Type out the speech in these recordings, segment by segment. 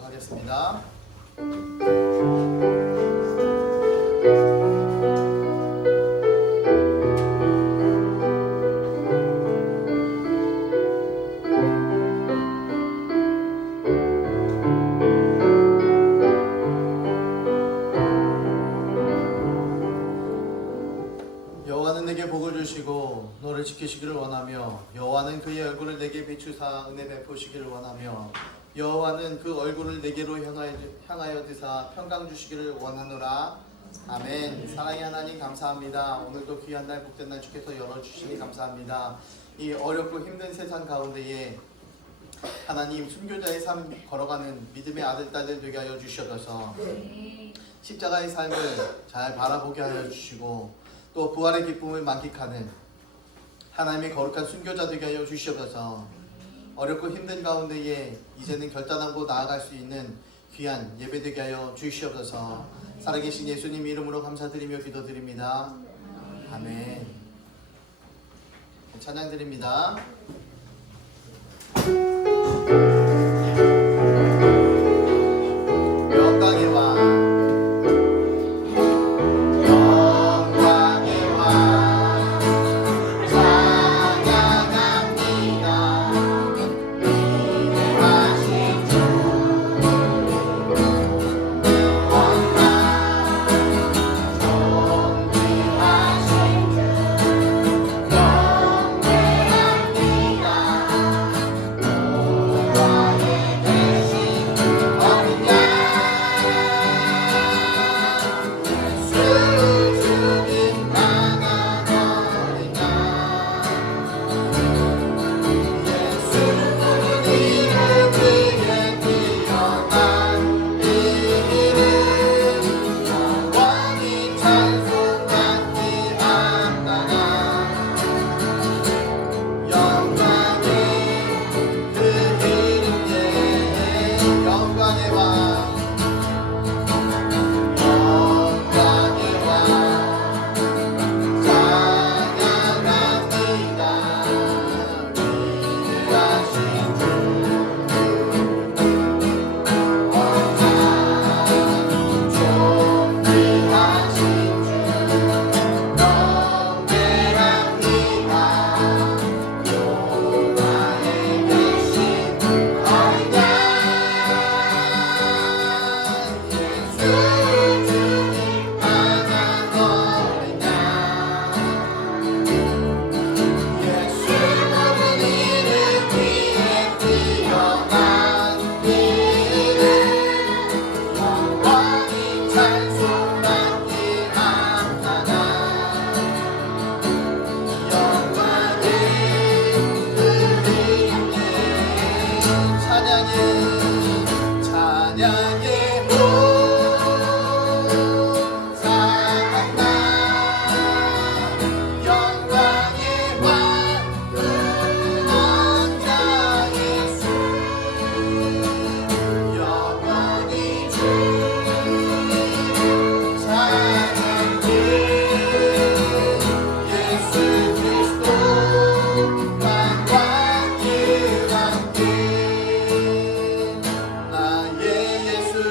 하도록 하겠습니다. 여호와는 내게 복을 주시고 너를 지키시기를 원하며 여호와는 그의 얼굴을 내게 비추사 은혜 베푸시기를 원하며 여호와는 그 얼굴을 내게로 향하여 드사 평강 주시기를 원하노라. 아멘. 사랑의 하나님 감사합니다. 오늘도 귀한 날 복된 날 주께서 열어주시니 감사합니다. 이 어렵고 힘든 세상 가운데에 하나님 순교자의 삶 걸어가는 믿음의 아들 딸들 되게 하여 주셔서 십자가의 삶을 잘 바라보게 하여 주시고 또 부활의 기쁨을 만끽하는 하나님의 거룩한 순교자 되게 하여 주시옵소서. 어렵고 힘든 가운데에 이제는 결단하고 나아갈 수 있는 귀한 예배 되게 하여 주시옵소서. 살아계신 예수님 이름으로 감사드리며 기도드립니다. 아멘. 찬양 드립니다. 영광의 왕 예수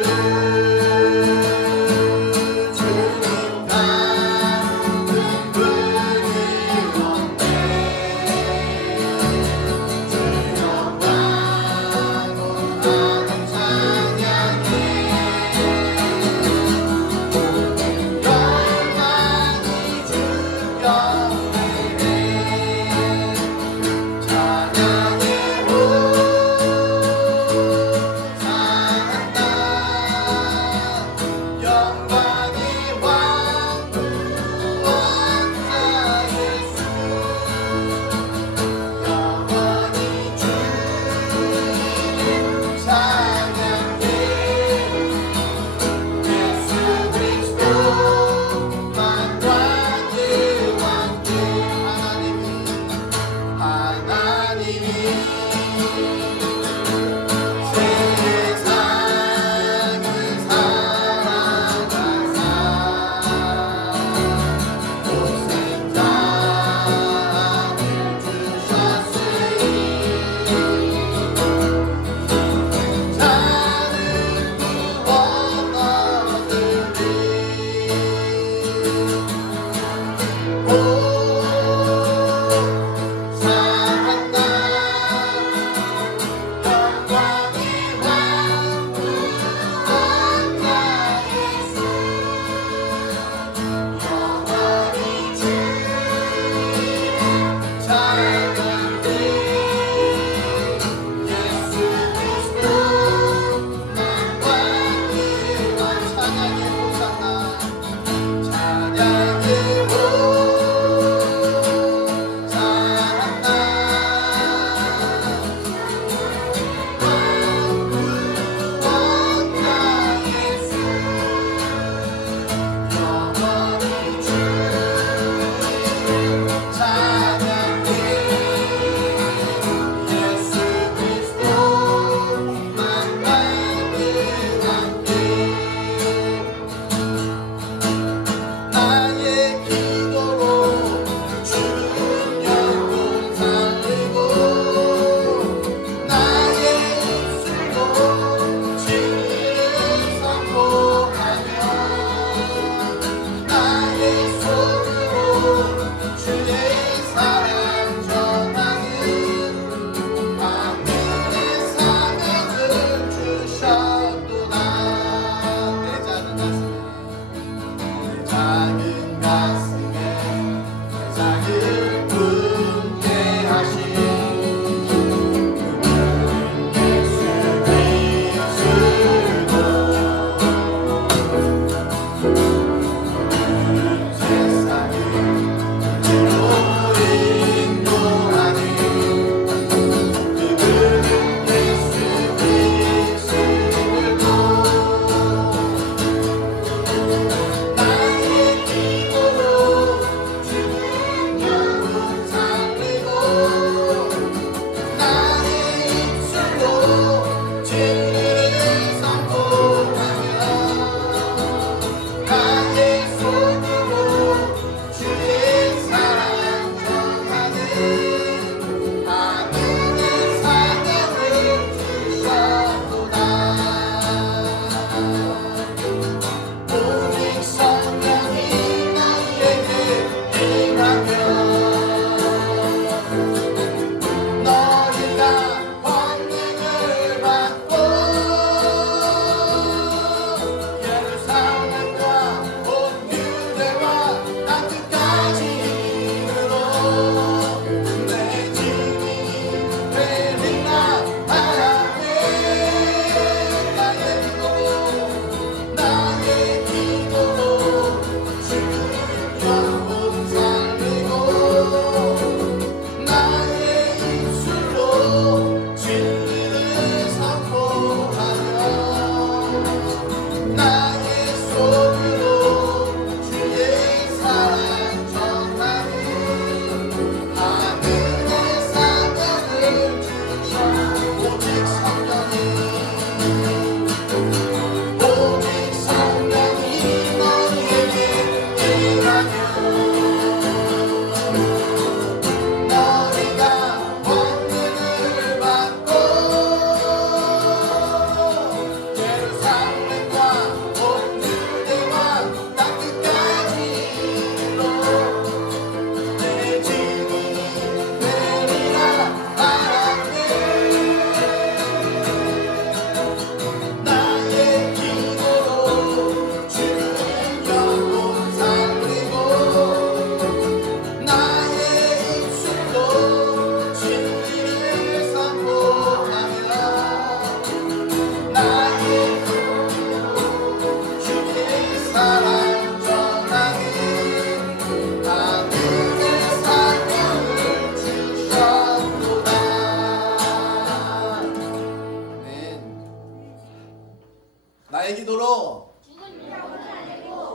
나의 기도로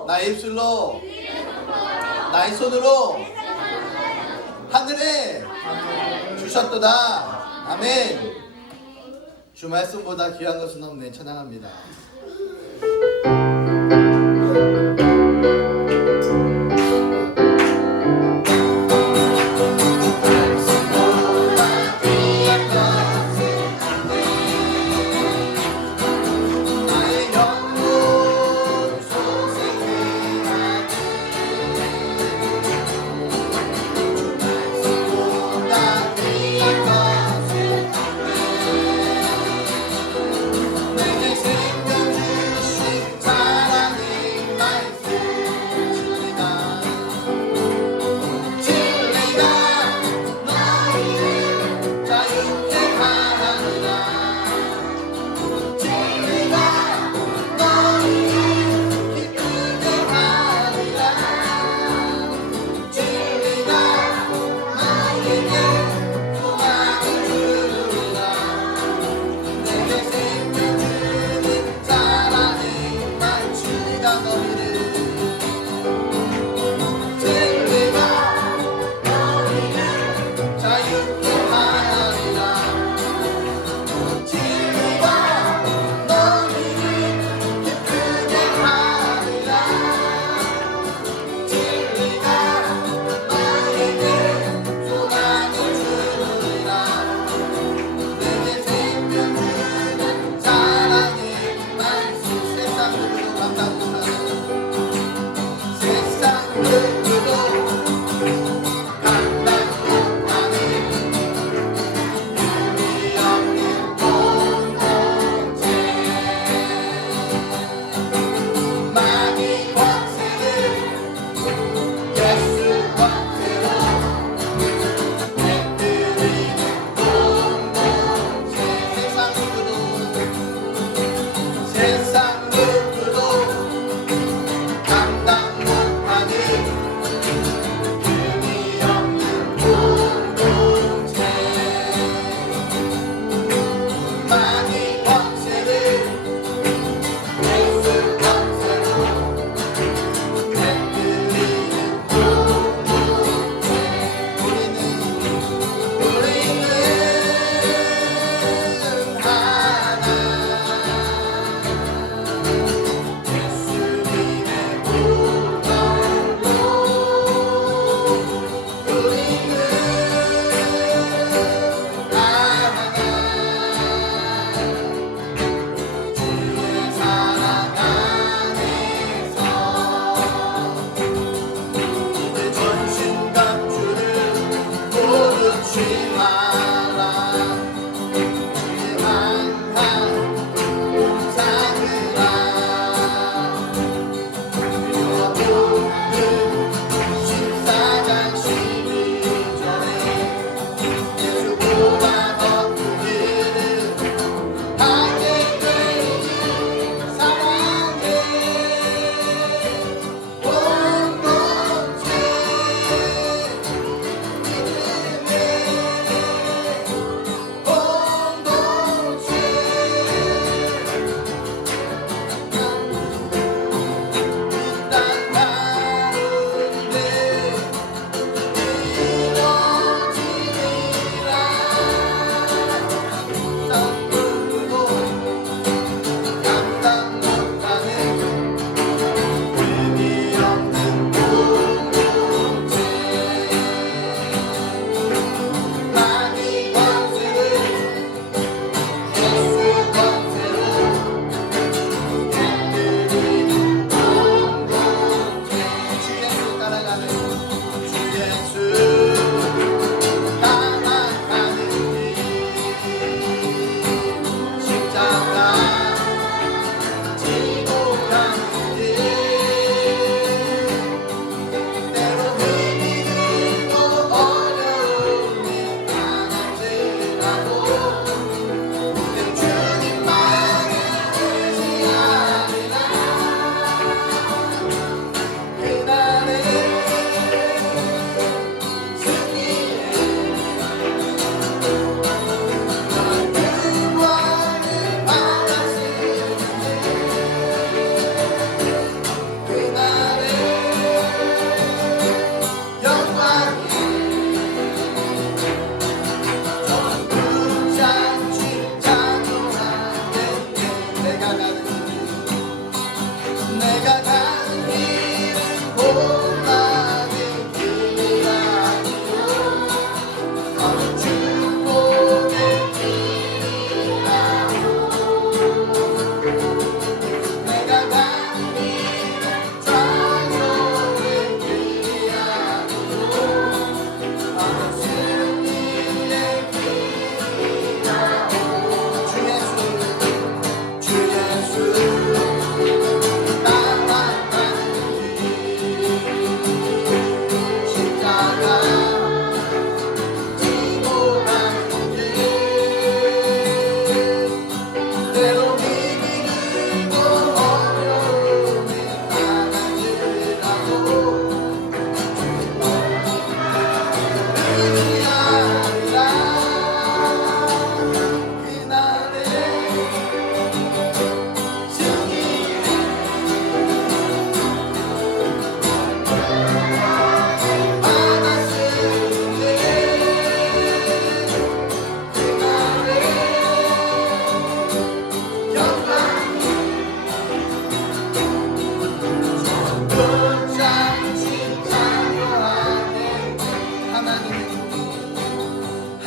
나의 입술로 나의 손으로 하늘에 주셨도다. 아멘. 주 말씀보다 귀한 것은 없네. 찬양합니다. 내게 생명 내가 가는 길은 고난의 길 아니요 어느 축복의 길이라고 내가 가는 길은 자유의 길이 아니요 어느 승리의 길이라고 주 예수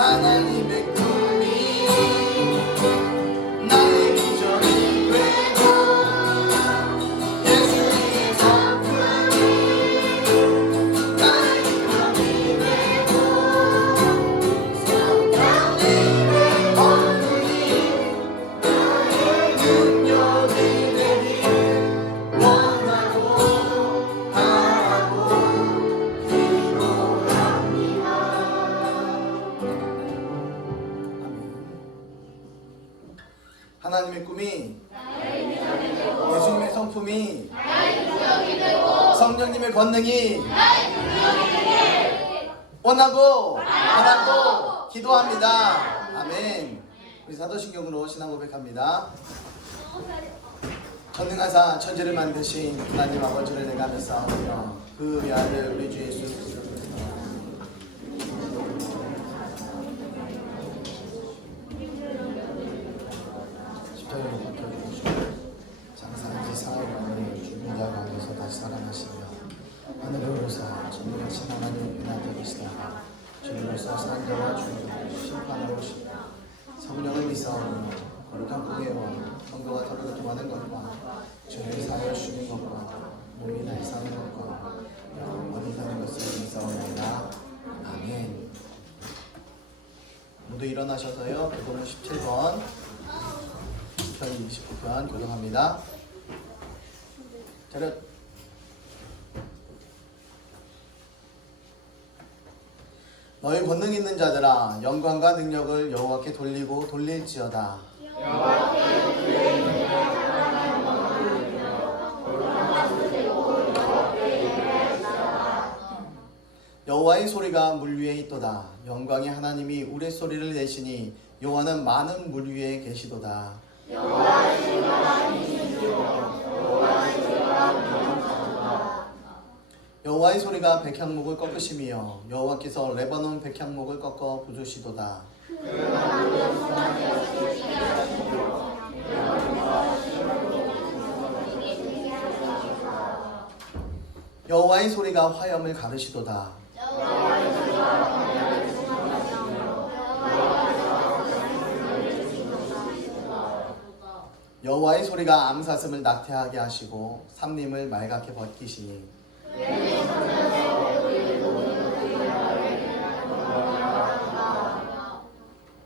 하나님의 꿈이 나의 비전이 되고 예수님의 성품이 나의 꿈이 되고 성령님의 언능이 나의 능력이 되길 원하고 바라고 기도합니다. 하나님의 꿈이 예수님의 성품이 성령님의 권능이 원하고 바라고 기도합니다. 아멘. 우리 사도신경으로 신앙 고백합니다. 전능하사 천지를 만드신 하나님 아버지를 내가 믿사오며 그 외아들 우리 주 예수 그리스도를 십자가로 벗겨주시고 장사한지 사흘만에 죽은 자 가운데서 다시 살아나시며 하늘을 오르사 전능하신 하나님의 은하되시다가 주님으로서 산 자와 죽은 자를 심판하러 오시며 성령을 믿사오며 거룩한 꿈의 왕 성도가 더불어 통하는 것과 죄를 사하여 주는 것과 몸이 날 사는 것과 영원히 사는 것을 믿사오나이다. 아멘. 모두 일어나셔서요. 교독은 17번 29편 교독합니다. 차렷. 너희 권능 있는 자들아 영광과 능력을 여호와께 돌리고 돌릴지어다. 여호와의 소리가 물 위에 있도다. 영광의 하나님이 우레소리를 내시니 여호와는 많은 물 위에 계시도다. 여호와의 소리가 백향목을 꺾으시며 여호와께서 레바논 백향목을 꺾어 부수시도다. 여호와의 소리가 화염을 가르시도다. 여호와의 소리가 암사슴을 낙태하게 하시고 삼림을 맑게 벗기시니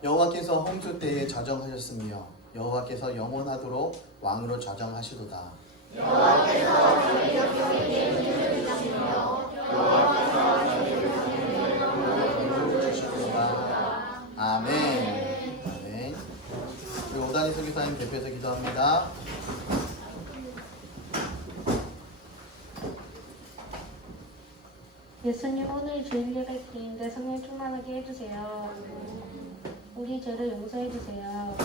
여호와께서 홍수 때에 저정하셨으며 여호와께서 영원하도록 왕으로 저정하시도다. 아멘. 아멘. 우리 오다니 선교사님 대표해서 기도합니다. 예수님 오늘 주일 예배 때인데 성령 충만하게 해주세요. 우리 죄를 용서해 주세요.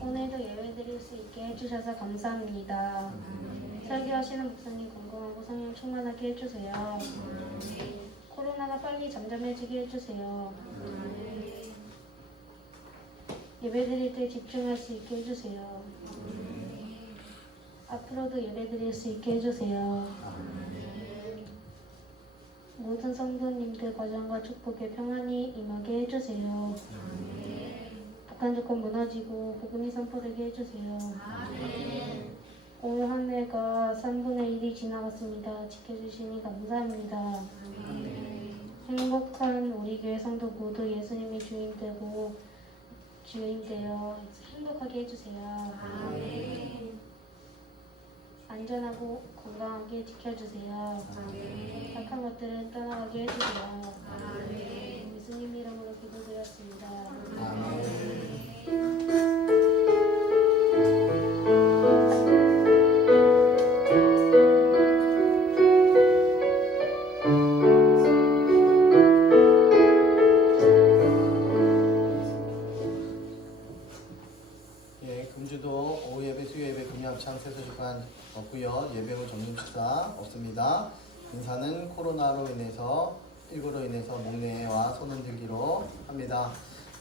오늘도 예배 드릴 수 있게 해주셔서 감사합니다. 설교하시는 목사님 건강하고 성령 충만하게 해주세요. 코로나가 빨리 잠잠해지게 해주세요. 예배드릴 때 집중할 수 있게 해주세요. 앞으로도 예배드릴 수 있게 해주세요. 모든 성도님들 가정과 축복에 평안히 임하게 해주세요. 북한 정권 무너지고 복음이 선포되게 해주세요. 올 한 해가 3분의 1이 지나갔습니다. 지켜주시니 감사합니다. 행복한 우리 교회 성도 모두 예수님이 주인되어 행복하게 해주세요. 안전하고 건강하게 지켜주세요. 악한 것들을 떠나가게 해주세요. 예수님 이름으로 기도드렸습니다. 예, 금주도 오후 예배, 수요 예배, 금요 합창 세서주간 없고요. 예배 후 점심 식사 없습니다. 인사는 코로나로 인해서 19로 인해서 목례와 손 흔들기로 합니다.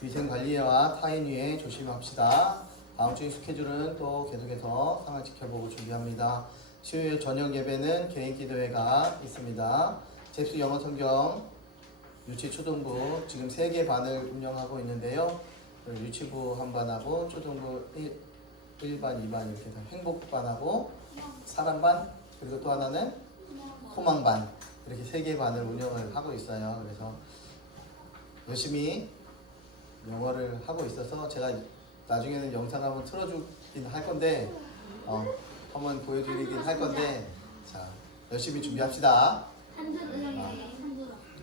위생 관리와 타인 위에 조심합시다. 다음 주 스케줄은 또 계속해서 상황 지켜보고 준비합니다. 수요일 저녁 예배는 개인 기도회가 있습니다. 잽스 영어 성경 유치 초등부 지금 3개 반을 운영하고 있는데요. 유치부 한 반하고 초등부 1반, 2반 이렇게 해서 행복반하고 사람반 그리고 또 하나는 소망반 이렇게 3개 반을 운영을 하고 있어요. 그래서 열심히 영어를 하고 있어서 제가 나중에는 영상 한번 틀어주긴 할 건데 한번 보여드리긴 할 건데 자 열심히 준비합시다.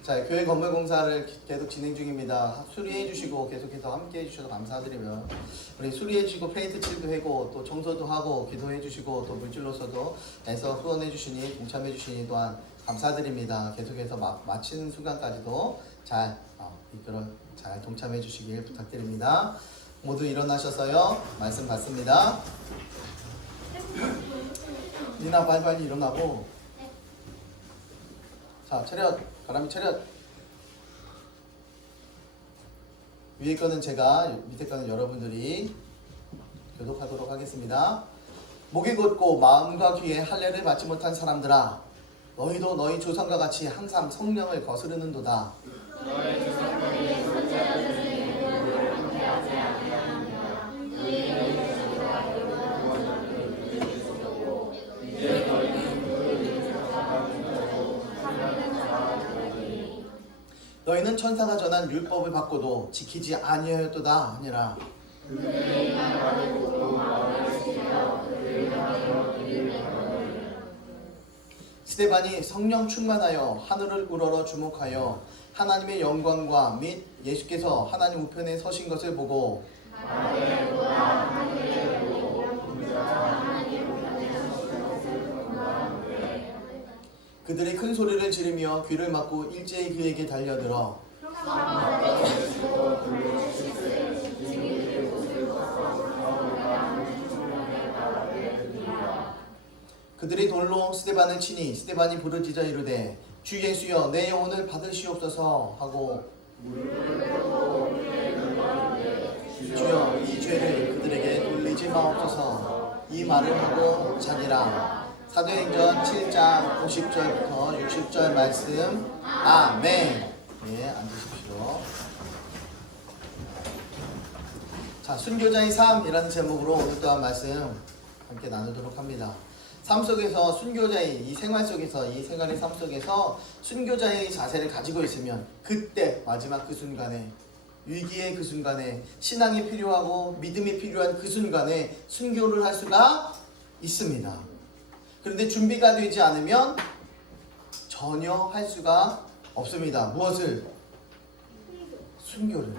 자, 교회 건물 공사를 계속 진행 중입니다. 수리해 주시고 계속해서 함께 해주셔서 감사드리며 우리 수리해 주시고 페인트 칠도 하고 또 청소도 하고 기도해 주시고 또 물질로서도 애써 후원해 주시니 동참해 주시니 또한 감사드립니다. 계속해서 마치는 순간까지도 잘 잘 동참해 주시길 부탁드립니다. 모두 일어나셔서요 말씀 받습니다. 니나 빨리빨리 일어나고 자 차렷 가람이 차렷. 위에 거는 제가 밑에 거는 여러분들이 교독하도록 하겠습니다. 목이 곧고 마음과 귀에 할례를 받지 못한 사람들아 너희도 너희 조상과 같이 항상 성령을 거스르는도다. 너희는 천사가 전한 율법을 받고도 지키지 아니하였도다 하니라. 스데반이 성령 충만하여 하늘을 우러러 주목하여 하나님의 영광과 및 예수께서 하나님 우편에 서신 것을 보고 그들이 큰 소리를 지르며 귀를 막고 일제히 그에게 달려들어 그들이 돌로 스데반을 치니 스데반이 부르짖어 이르되 주 예수여 내 영혼을 받으시옵소서 하고 주여 이 죄를 그들에게 돌리지 마옵소서 이 말을 하고 자니라. 사도행전 7장 50절부터 60절 말씀. 아멘. 예, 앉으십시오. 자, 순교자의 삶이라는 제목으로 오늘 또한 말씀 함께 나누도록 합니다. 삶 속에서 순교자의 이 생활 속에서 이 생활의 삶 속에서 순교자의 자세를 가지고 있으면 그때 마지막 그 순간에 위기의 그 순간에 신앙이 필요하고 믿음이 필요한 그 순간에 순교를 할 수가 있습니다. 그런데 준비가 되지 않으면 전혀 할 수가 없습니다. 무엇을? 순교를.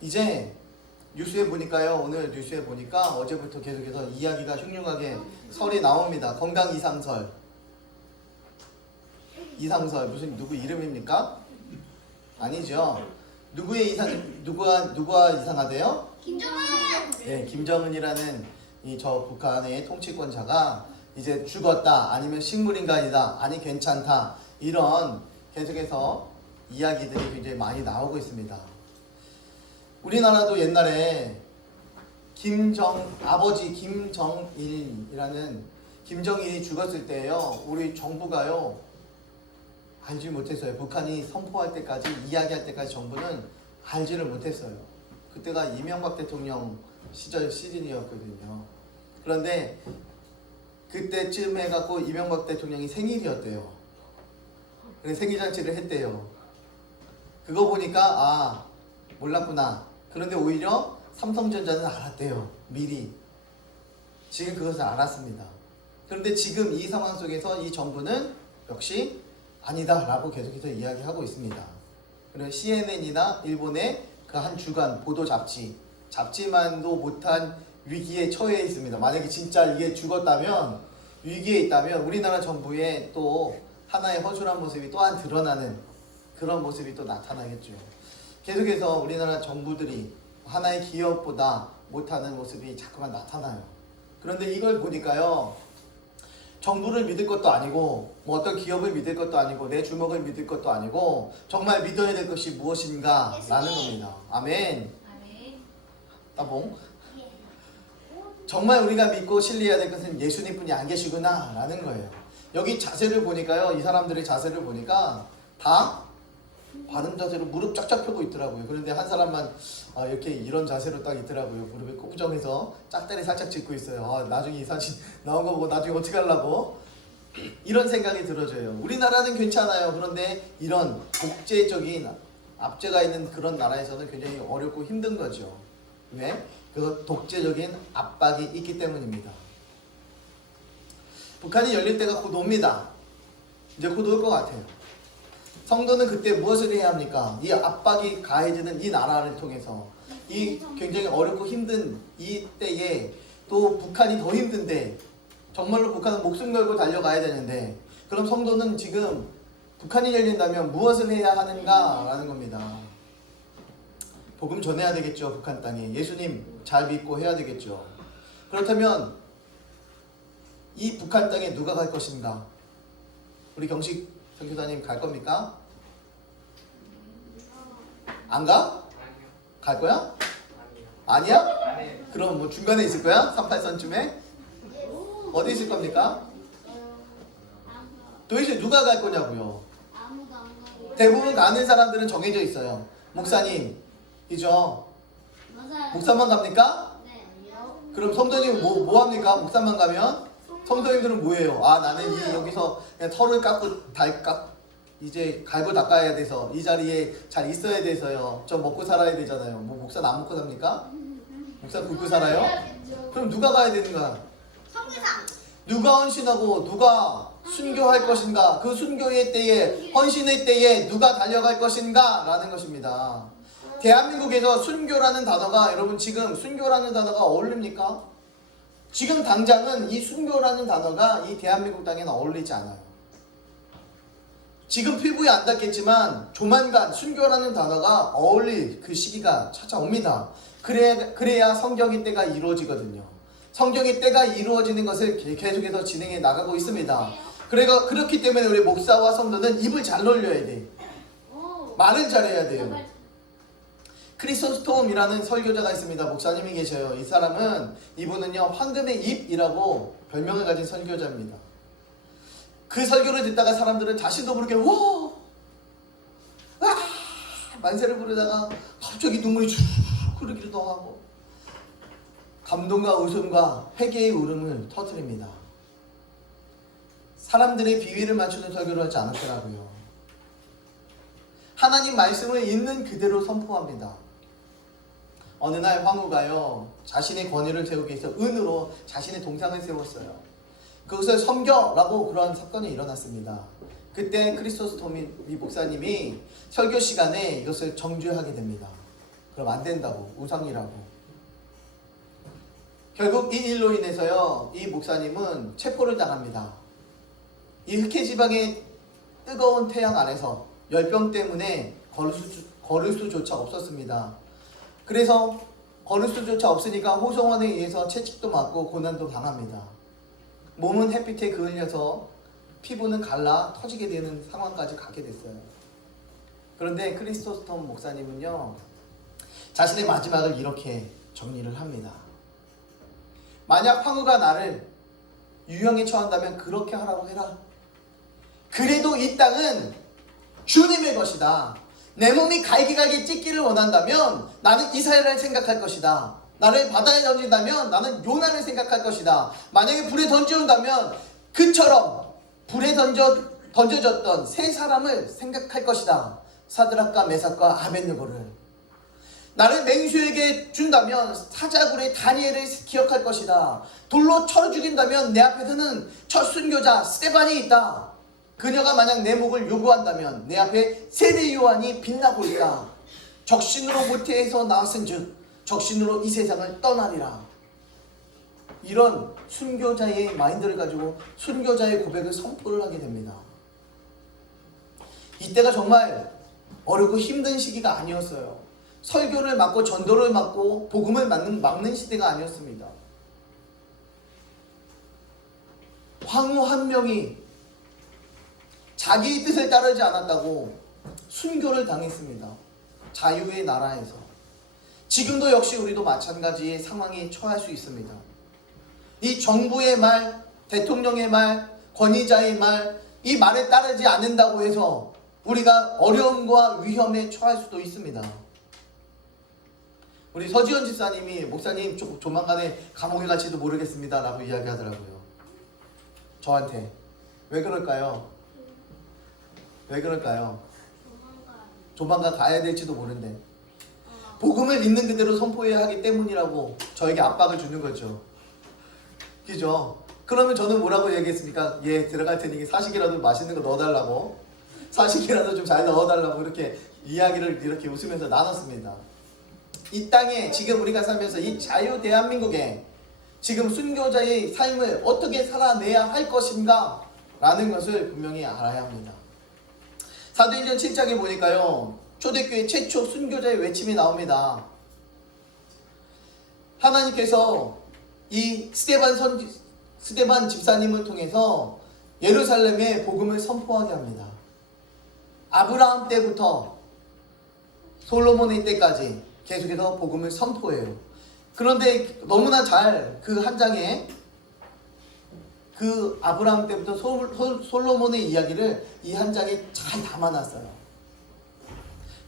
이제 뉴스에 보니까요. 오늘 뉴스에 보니까 어제부터 계속해서 이야기가 흉흉하게 설이 나옵니다. 건강 이상설. 이상설 무슨 누구 이름입니까? 아니죠. 누가 이상하대요? 김정은! 네, 김정은이라는 이 저 북한의 통치권자가 이제 죽었다, 아니면 식물인간이다, 아니 괜찮다, 이런 계속해서 이야기들이 굉장히 많이 나오고 있습니다. 우리나라도 옛날에 아버지 김정일이라는 김정일이 죽었을 때요, 우리 정부가요 알지 못했어요. 북한이 선포할 때까지, 이야기할 때까지 정부는 알지를 못했어요. 그때가 이명박 대통령 시즌이었거든요. 그런데 그때쯤 해갖고 이명박 대통령이 생일이었대요. 그래서 생일잔치를 했대요. 그거 보니까 몰랐구나. 그런데 오히려 삼성전자는 알았대요. 미리. 지금 그것을 알았습니다. 그런데 지금 이 상황 속에서 이 정부는 역시 아니다 라고 계속해서 이야기하고 있습니다. 그리고 CNN이나 일본의 그 한 주간 보도 잡지만도 못한 위기에 처해 있습니다. 만약에 진짜 이게 죽었다면, 위기에 있다면 우리나라 정부의 또 하나의 허술한 모습이 또한 드러나는 그런 모습이 또 나타나겠죠. 계속해서 우리나라 정부들이 하나의 기업보다 못하는 모습이 자꾸만 나타나요. 그런데 이걸 보니까요, 정부를 믿을 것도 아니고 뭐 어떤 기업을 믿을 것도 아니고 내 주먹을 믿을 것도 아니고 정말 믿어야 될 것이 무엇인가 라는 겁니다. 아멘. 따봉. 정말 우리가 믿고 신뢰해야 될 것은 예수님뿐이 안 계시구나 라는 거예요. 여기 자세를 보니까요, 이 사람들의 자세를 보니까 다 바른 자세로 무릎 쫙쫙 펴고 있더라고요. 그런데 한 사람만 이렇게 이런 자세로 딱 있더라고요. 무릎을 꽁정해서 짝다리 살짝 짚고 있어요. 나중에 이 사진 나온 거 보고 나중에 어떻게 하려고, 이런 생각이 들어져요. 우리나라는 괜찮아요. 그런데 이런 독재적인 압제가 있는 그런 나라에서는 굉장히 어렵고 힘든 거죠. 왜? 그 독재적인 압박이 있기 때문입니다. 북한이 열릴 때가 곧 옵니다. 이제 곧 올 것 같아요. 성도는 그때 무엇을 해야 합니까? 이 압박이 가해지는 이 나라를 통해서, 이 굉장히 어렵고 힘든 이 때에 또 북한이 더 힘든데, 정말로 북한은 목숨 걸고 달려가야 되는데, 그럼 성도는 지금 북한이 열린다면 무엇을 해야 하는가 라는 겁니다. 복음 전해야 되겠죠. 북한 땅에 예수님 잘 믿고 해야 되겠죠. 그렇다면 이 북한 땅에 누가 갈 것인가? 우리 경식 선교사님 갈 겁니까? 안 가? 갈 거야? 아니야? 그럼 뭐 중간에 있을 거야? 38선쯤에? 어디 있을 겁니까? 도대체 누가 갈 거냐고요? 대부분 가는 사람들은 정해져 있어요. 목사님, 이죠? 목사만 갑니까? 그럼 성도님 뭐 합니까? 목사만 가면? 성도님들은 뭐예요? 나는 여기서 그냥 털을 깎고 이제 갈고 닦아야 돼서 이 자리에 잘 있어야 돼서요. 저 먹고 살아야 되잖아요. 뭐 목사는 안 먹고 삽니까? 목사 굶고 살아요? 그럼 누가 가야 되는가? 누가 헌신하고 누가 순교할 것인가? 그 순교의 때에, 헌신의 때에 누가 달려갈 것인가? 라는 것입니다. 대한민국에서 순교라는 단어가, 여러분 지금 순교라는 단어가 어울립니까? 지금 당장은 이 순교라는 단어가 이 대한민국 땅에는 어울리지 않아요. 지금 피부에 안 닿겠지만 조만간 순교라는 단어가 어울릴 그 시기가 찾아옵니다. 그래야 성경의 때가 이루어지거든요. 성경의 때가 이루어지는 것을 계속해서 진행해 나가고 있습니다. 그렇기 때문에 우리 목사와 성도는 입을 잘 놀려야 돼. 말을 잘해야 돼요. 크리소스톰이라는 설교자가 있습니다. 목사님이 계셔요. 이분은요 황금의 입이라고 별명을 가진 설교자입니다. 그 설교를 듣다가 사람들은 자신도 모르게 만세를 부르다가 갑자기 눈물이 쭉 흐르기도 하고 감동과 웃음과 회개의 울음을 터뜨립니다. 사람들의 비위를 맞추는 설교를 하지 않았더라고요. 하나님 말씀을 있는 그대로 선포합니다. 어느 날 황후가요 자신의 권위를 세우기 위해서 은으로 자신의 동상을 세웠어요. 그것을 섬겨라고 그런 사건이 일어났습니다. 그때 크리스토스 이 목사님이 설교 시간에 이것을 정죄하게 됩니다. 그럼 안 된다고, 우상이라고. 결국 이 일로 인해서요 이 목사님은 체포를 당합니다. 이 흑해 지방의 뜨거운 태양 아래서 열병 때문에 걸을 수조차 없었습니다. 그래서 걸을 수조차 없으니까 호송원에 의해서 채찍도 맞고 고난도 당합니다. 몸은 햇빛에 그을려서 피부는 갈라 터지게 되는 상황까지 가게 됐어요. 그런데 크리스토스톰 목사님은요 자신의 마지막을 이렇게 정리를 합니다. 만약 황후가 나를 유형에 처한다면 그렇게 하라고 해라. 그래도 이 땅은 주님의 것이다. 내 몸이 갈기갈기 찢기를 원한다면 나는 이스라엘을 생각할 것이다. 나를 바다에 던진다면 나는 요나를 생각할 것이다. 만약에 불에 던져온다면 그처럼 불에 던져졌던 세 사람을 생각할 것이다. 사드락과 메삭과 아벳느고를. 나를 맹수에게 준다면 사자굴의 다니엘을 기억할 것이다. 돌로 쳐서 죽인다면 내 앞에서는 첫 순교자 스데반이 있다. 그녀가 만약 내 목을 요구한다면 내 앞에 세례 요한이 빛나고 있다. 적신으로 모태에서 나왔은즉 적신으로 이 세상을 떠나리라. 이런 순교자의 마인드를 가지고 순교자의 고백을 선포를 하게 됩니다. 이때가 정말 어렵고 힘든 시기가 아니었어요. 설교를 맡고 전도를 맡고 복음을 막는 시대가 아니었습니다. 황후 한 명이 자기 뜻을 따르지 않았다고 순교를 당했습니다. 자유의 나라에서. 지금도 역시 우리도 마찬가지의 상황에 처할 수 있습니다. 이 정부의 말, 대통령의 말, 권위자의 말, 이 말에 따르지 않는다고 해서 우리가 어려움과 위험에 처할 수도 있습니다. 우리 서지현 집사님이 목사님 조만간에 감옥에 갈지도 모르겠습니다 라고 이야기하더라고요. 저한테. 왜 그럴까요? 왜 그럴까요? 조만간 가야 될지도 모른대. 복음을 있는 그대로 선포해야 하기 때문이라고 저에게 압박을 주는 거죠. 그죠? 그러면 저는 뭐라고 얘기했습니까? 예, 들어갈 테니 사식이라도 맛있는 거 넣어달라고, 사식이라도 좀 잘 넣어달라고 이렇게 이야기를 이렇게 웃으면서 나눴습니다. 이 땅에 지금 우리가 살면서 이 자유 대한민국에 지금 순교자의 삶을 어떻게 살아내야 할 것인가 라는 것을 분명히 알아야 합니다. 사도행전 7장에 보니까요, 초대교회 최초 순교자의 외침이 나옵니다. 하나님께서 이 스데반 집사님을 통해서 예루살렘에 복음을 선포하게 합니다. 아브라함 때부터 솔로몬의 때까지 계속해서 복음을 선포해요. 그런데 너무나 잘 그 한 장에 그 아브라함 때부터 솔로몬의 이야기를 이 한 장에 잘 담아놨어요.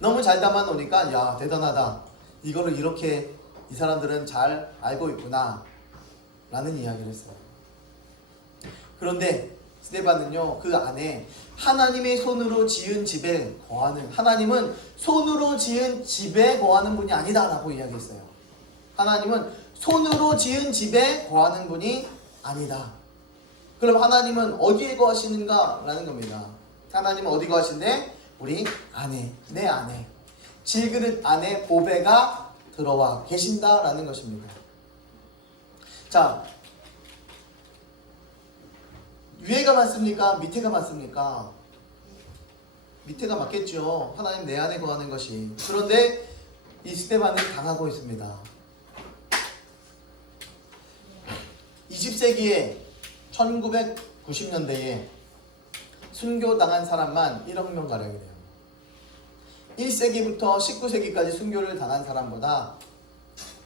너무 잘 담아놓으니까 야, 대단하다. 이거를 이렇게 이 사람들은 잘 알고 있구나 라는 이야기를 했어요. 그런데 스데반은요, 그 안에 하나님의 손으로 지은 집에 거하는, 하나님은 손으로 지은 집에 거하는 분이 아니다 라고 이야기했어요. 하나님은 손으로 지은 집에 거하는 분이 아니다. 그럼 하나님은 어디에 거하시는가 라는 겁니다. 하나님은 어디 거하신대? 우리 안에, 내 안에, 질그릇 안에 보배가 들어와 계신다 라는 것입니다. 자, 위에가 맞습니까? 밑에가 맞습니까? 밑에가 맞겠죠. 하나님 내 안에 거하는 것이. 그런데 이 스데반은 당하고 있습니다. 20세기에 1990년대에 순교당한 사람만 1억 명 가량이래요. 1세기부터 19세기까지 순교를 당한 사람보다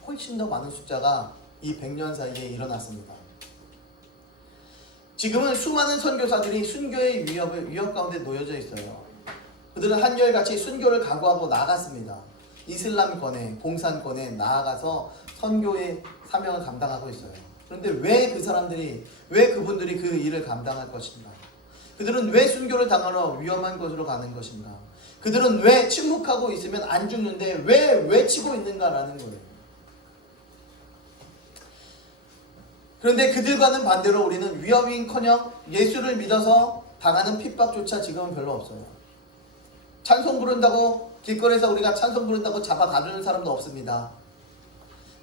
훨씬 더 많은 숫자가 이 100년 사이에 일어났습니다. 지금은 수많은 선교사들이 순교의 위협 가운데 놓여져 있어요. 그들은 한결같이 순교를 각오하고 나갔습니다. 이슬람권에, 공산권에 나아가서 선교의 사명을 감당하고 있어요. 그런데 왜 그분들이 그 일을 감당할 것인가? 그들은 왜 순교를 당하러 위험한 곳으로 가는 것인가? 그들은 왜 침묵하고 있으면 안 죽는데 왜 외치고 있는가라는 거예요. 그런데 그들과는 반대로 우리는 위협인커녕 예수를 믿어서 당하는 핍박조차 지금은 별로 없어요. 찬송 부른다고 길거리에서 우리가 찬송 부른다고 잡아 다루는 사람도 없습니다.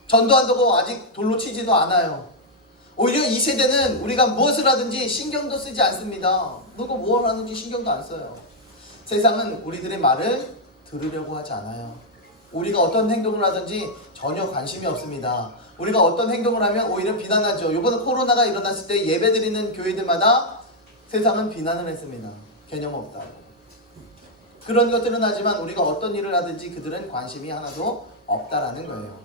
전도한다고 아직 돌로 치지도 않아요. 오히려 이 세대는 우리가 무엇을 하든지 신경도 쓰지 않습니다. 누가 뭘 하는지 신경도 안 써요. 세상은 우리들의 말을 들으려고 하지 않아요. 우리가 어떤 행동을 하든지 전혀 관심이 없습니다. 우리가 어떤 행동을 하면 오히려 비난하죠. 이번에 코로나가 일어났을 때 예배 드리는 교회들마다 세상은 비난을 했습니다. 개념 없다고. 그런 것들은 하지만 우리가 어떤 일을 하든지 그들은 관심이 하나도 없다라는 거예요.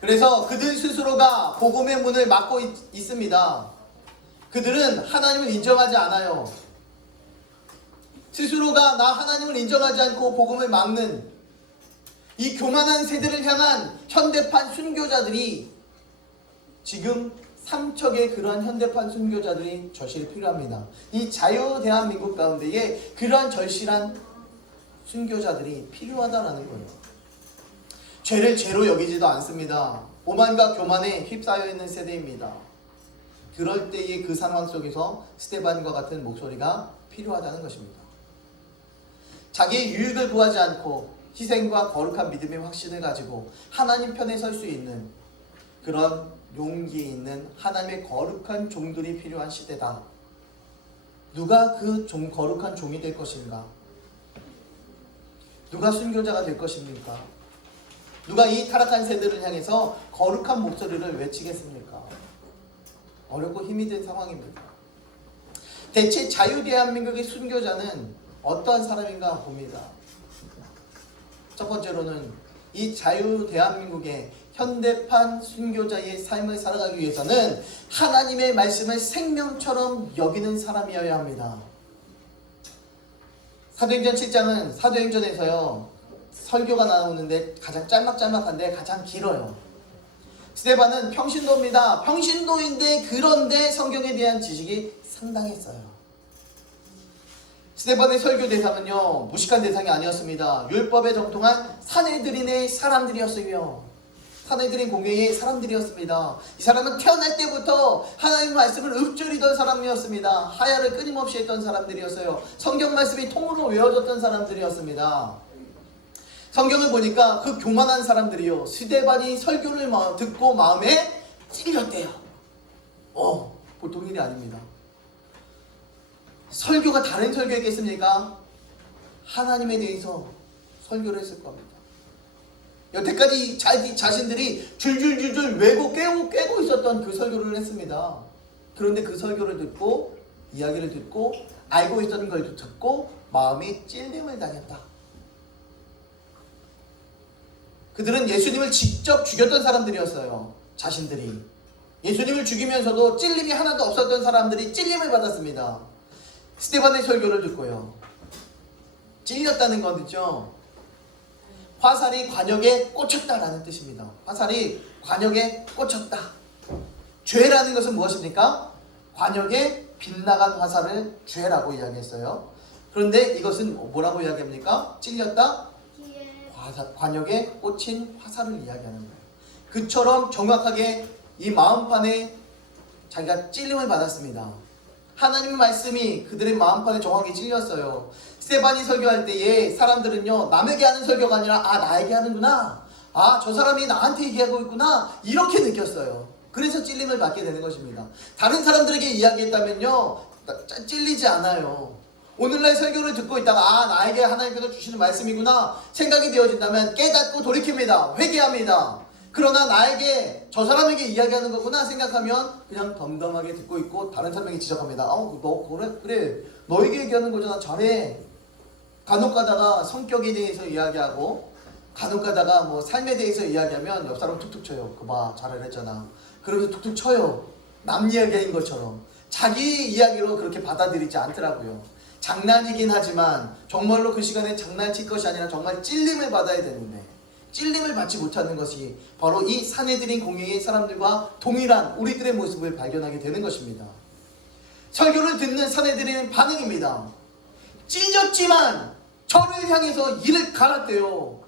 그래서 그들 스스로가 복음의 문을 막고 있습니다. 그들은 하나님을 인정하지 않아요. 스스로가 나 하나님을 인정하지 않고 복음을 막는 이 교만한 세대를 향한 현대판 순교자들이 지금 삼척의 그러한 현대판 순교자들이 절실히 필요합니다. 이 자유 대한민국 가운데에 그러한 절실한 순교자들이 필요하다라는 거예요. 죄를 죄로 여기지도 않습니다. 오만과 교만에 휩싸여 있는 세대입니다. 그럴 때의 그 상황 속에서 스데반과 같은 목소리가 필요하다는 것입니다. 자기의 유익을 구하지 않고 희생과 거룩한 믿음의 확신을 가지고 하나님 편에 설 수 있는 그런 용기 있는 하나님의 거룩한 종들이 필요한 시대다. 누가 그 거룩한 종이 될 것인가? 누가 순교자가 될 것입니까? 누가 이 타락한 세대를 향해서 거룩한 목소리를 외치겠습니까? 어렵고 힘이 든 상황입니다. 대체 자유 대한민국의 순교자는 어떠한 사람인가 봅니다. 첫 번째로는 이 자유 대한민국의 현대판 순교자의 삶을 살아가기 위해서는 하나님의 말씀을 생명처럼 여기는 사람이어야 합니다. 사도행전 7장은 사도행전에서요 설교가 나오는데 가장 짤막짤막한데 가장 길어요. 스데반은 평신도입니다. 평신도인데 그런데 성경에 대한 지식이 상당했어요. 스데반의 설교 대상은요 무식한 대상이 아니었습니다. 율법에 정통한 사내들인의 사람들이었어요. 사내들인 공회의 사람들이었습니다. 이 사람은 태어날 때부터 하나님 말씀을 읊조리던 사람이었습니다. 하야를 끊임없이 했던 사람들이었어요. 성경 말씀이 통으로 외워졌던 사람들이었습니다. 성경을 보니까 그 교만한 사람들이요 스데반이 설교를 듣고 마음에 찔렸대요. 보통 일이 아닙니다. 설교가 다른 설교였겠습니까? 하나님에 대해서 설교를 했을 겁니다. 여태까지 자신들이 줄줄줄줄 외고 깨고 있었던 그 설교를 했습니다. 그런데 그 설교를 듣고 이야기를 듣고 알고 있었던 걸 듣고 마음이 찔림을 당했다. 그들은 예수님을 직접 죽였던 사람들이었어요. 자신들이 예수님을 죽이면서도 찔림이 하나도 없었던 사람들이 찔림을 받았습니다. 스데반의 설교를 듣고요 찔렸다는 건 있죠. 화살이 관역에 꽂혔다라는 뜻입니다. 화살이 관역에 꽂혔다. 죄라는 것은 무엇입니까? 관역에 빗나간 화살을 죄라고 이야기했어요. 그런데 이것은 뭐라고 이야기합니까? 찔렸다? 관역에 꽂힌 화살을 이야기하는 거예요. 그처럼 정확하게 이 마음판에 자기가 찔림을 받았습니다. 하나님의 말씀이 그들의 마음판에 정확히 찔렸어요. 스데반이 설교할 때에 사람들은요 남에게 하는 설교가 아니라 나에게 하는구나, 저 사람이 나한테 얘기하고 있구나 이렇게 느꼈어요. 그래서 찔림을 받게 되는 것입니다. 다른 사람들에게 이야기했다면요 찔리지 않아요. 오늘날 설교를 듣고 있다가 나에게 하나님께서 주시는 말씀이구나 생각이 되어진다면 깨닫고 돌이킵니다. 회개합니다. 그러나 나에게 저 사람에게 이야기하는 거구나 생각하면 그냥 덤덤하게 듣고 있고 다른 사람에게 지적합니다. 너 그래 너에게 얘기하는 거잖아, 잘해. 간혹 가다가 성격에 대해서 이야기하고 간혹 가다가 뭐 삶에 대해서 이야기하면 옆 사람 툭툭 쳐요. 그봐 잘했잖아. 그러면서 툭툭 쳐요. 남 이야기인 것처럼. 자기 이야기로 그렇게 받아들이지 않더라고요. 장난이긴 하지만 정말로 그 시간에 장난칠 것이 아니라 정말 찔림을 받아야 되는데 찔림을 받지 못하는 것이 바로 이 사내들인 공회의 사람들과 동일한 우리들의 모습을 발견하게 되는 것입니다. 설교를 듣는 사내들의 반응입니다. 찔렸지만 저를 향해서 이를 갈았대요.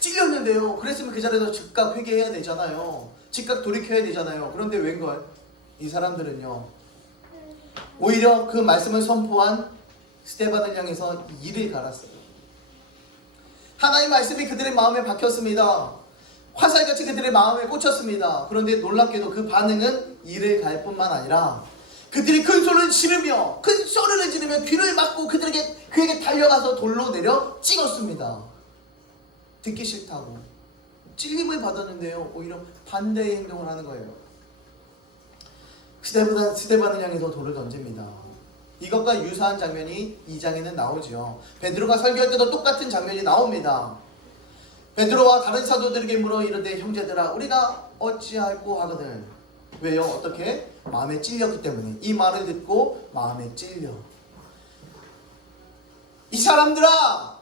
찔렸는데요. 그랬으면 그 자리에서 즉각 회개해야 되잖아요. 즉각 돌이켜야 되잖아요. 그런데 웬걸? 이 사람들은요 오히려 그 말씀을 선포한 스데반을 향해서 이를 갈았어요. 하나님의 말씀이 그들의 마음에 박혔습니다. 화살같이 그들의 마음에 꽂혔습니다. 그런데 놀랍게도 그 반응은 이를 갈 뿐만 아니라 그들이 큰 소리를 지르며 귀를 막고 그에게 달려가서 돌로 내려 찍었습니다. 듣기 싫다고 찔림을 받았는데요 오히려 반대의 행동을 하는 거예요. 스데반을 향해서 돌을 던집니다. 이것과 유사한 장면이 2장에는 나오죠. 베드로가 설교할 때도 똑같은 장면이 나옵니다. 베드로와 다른 사도들에게 물어 이르되 형제들아 우리가 어찌할꼬 하거늘. 왜요? 어떻게? 마음에 찔렸기 때문에. 이 말을 듣고 마음에 찔려. 이 사람들아,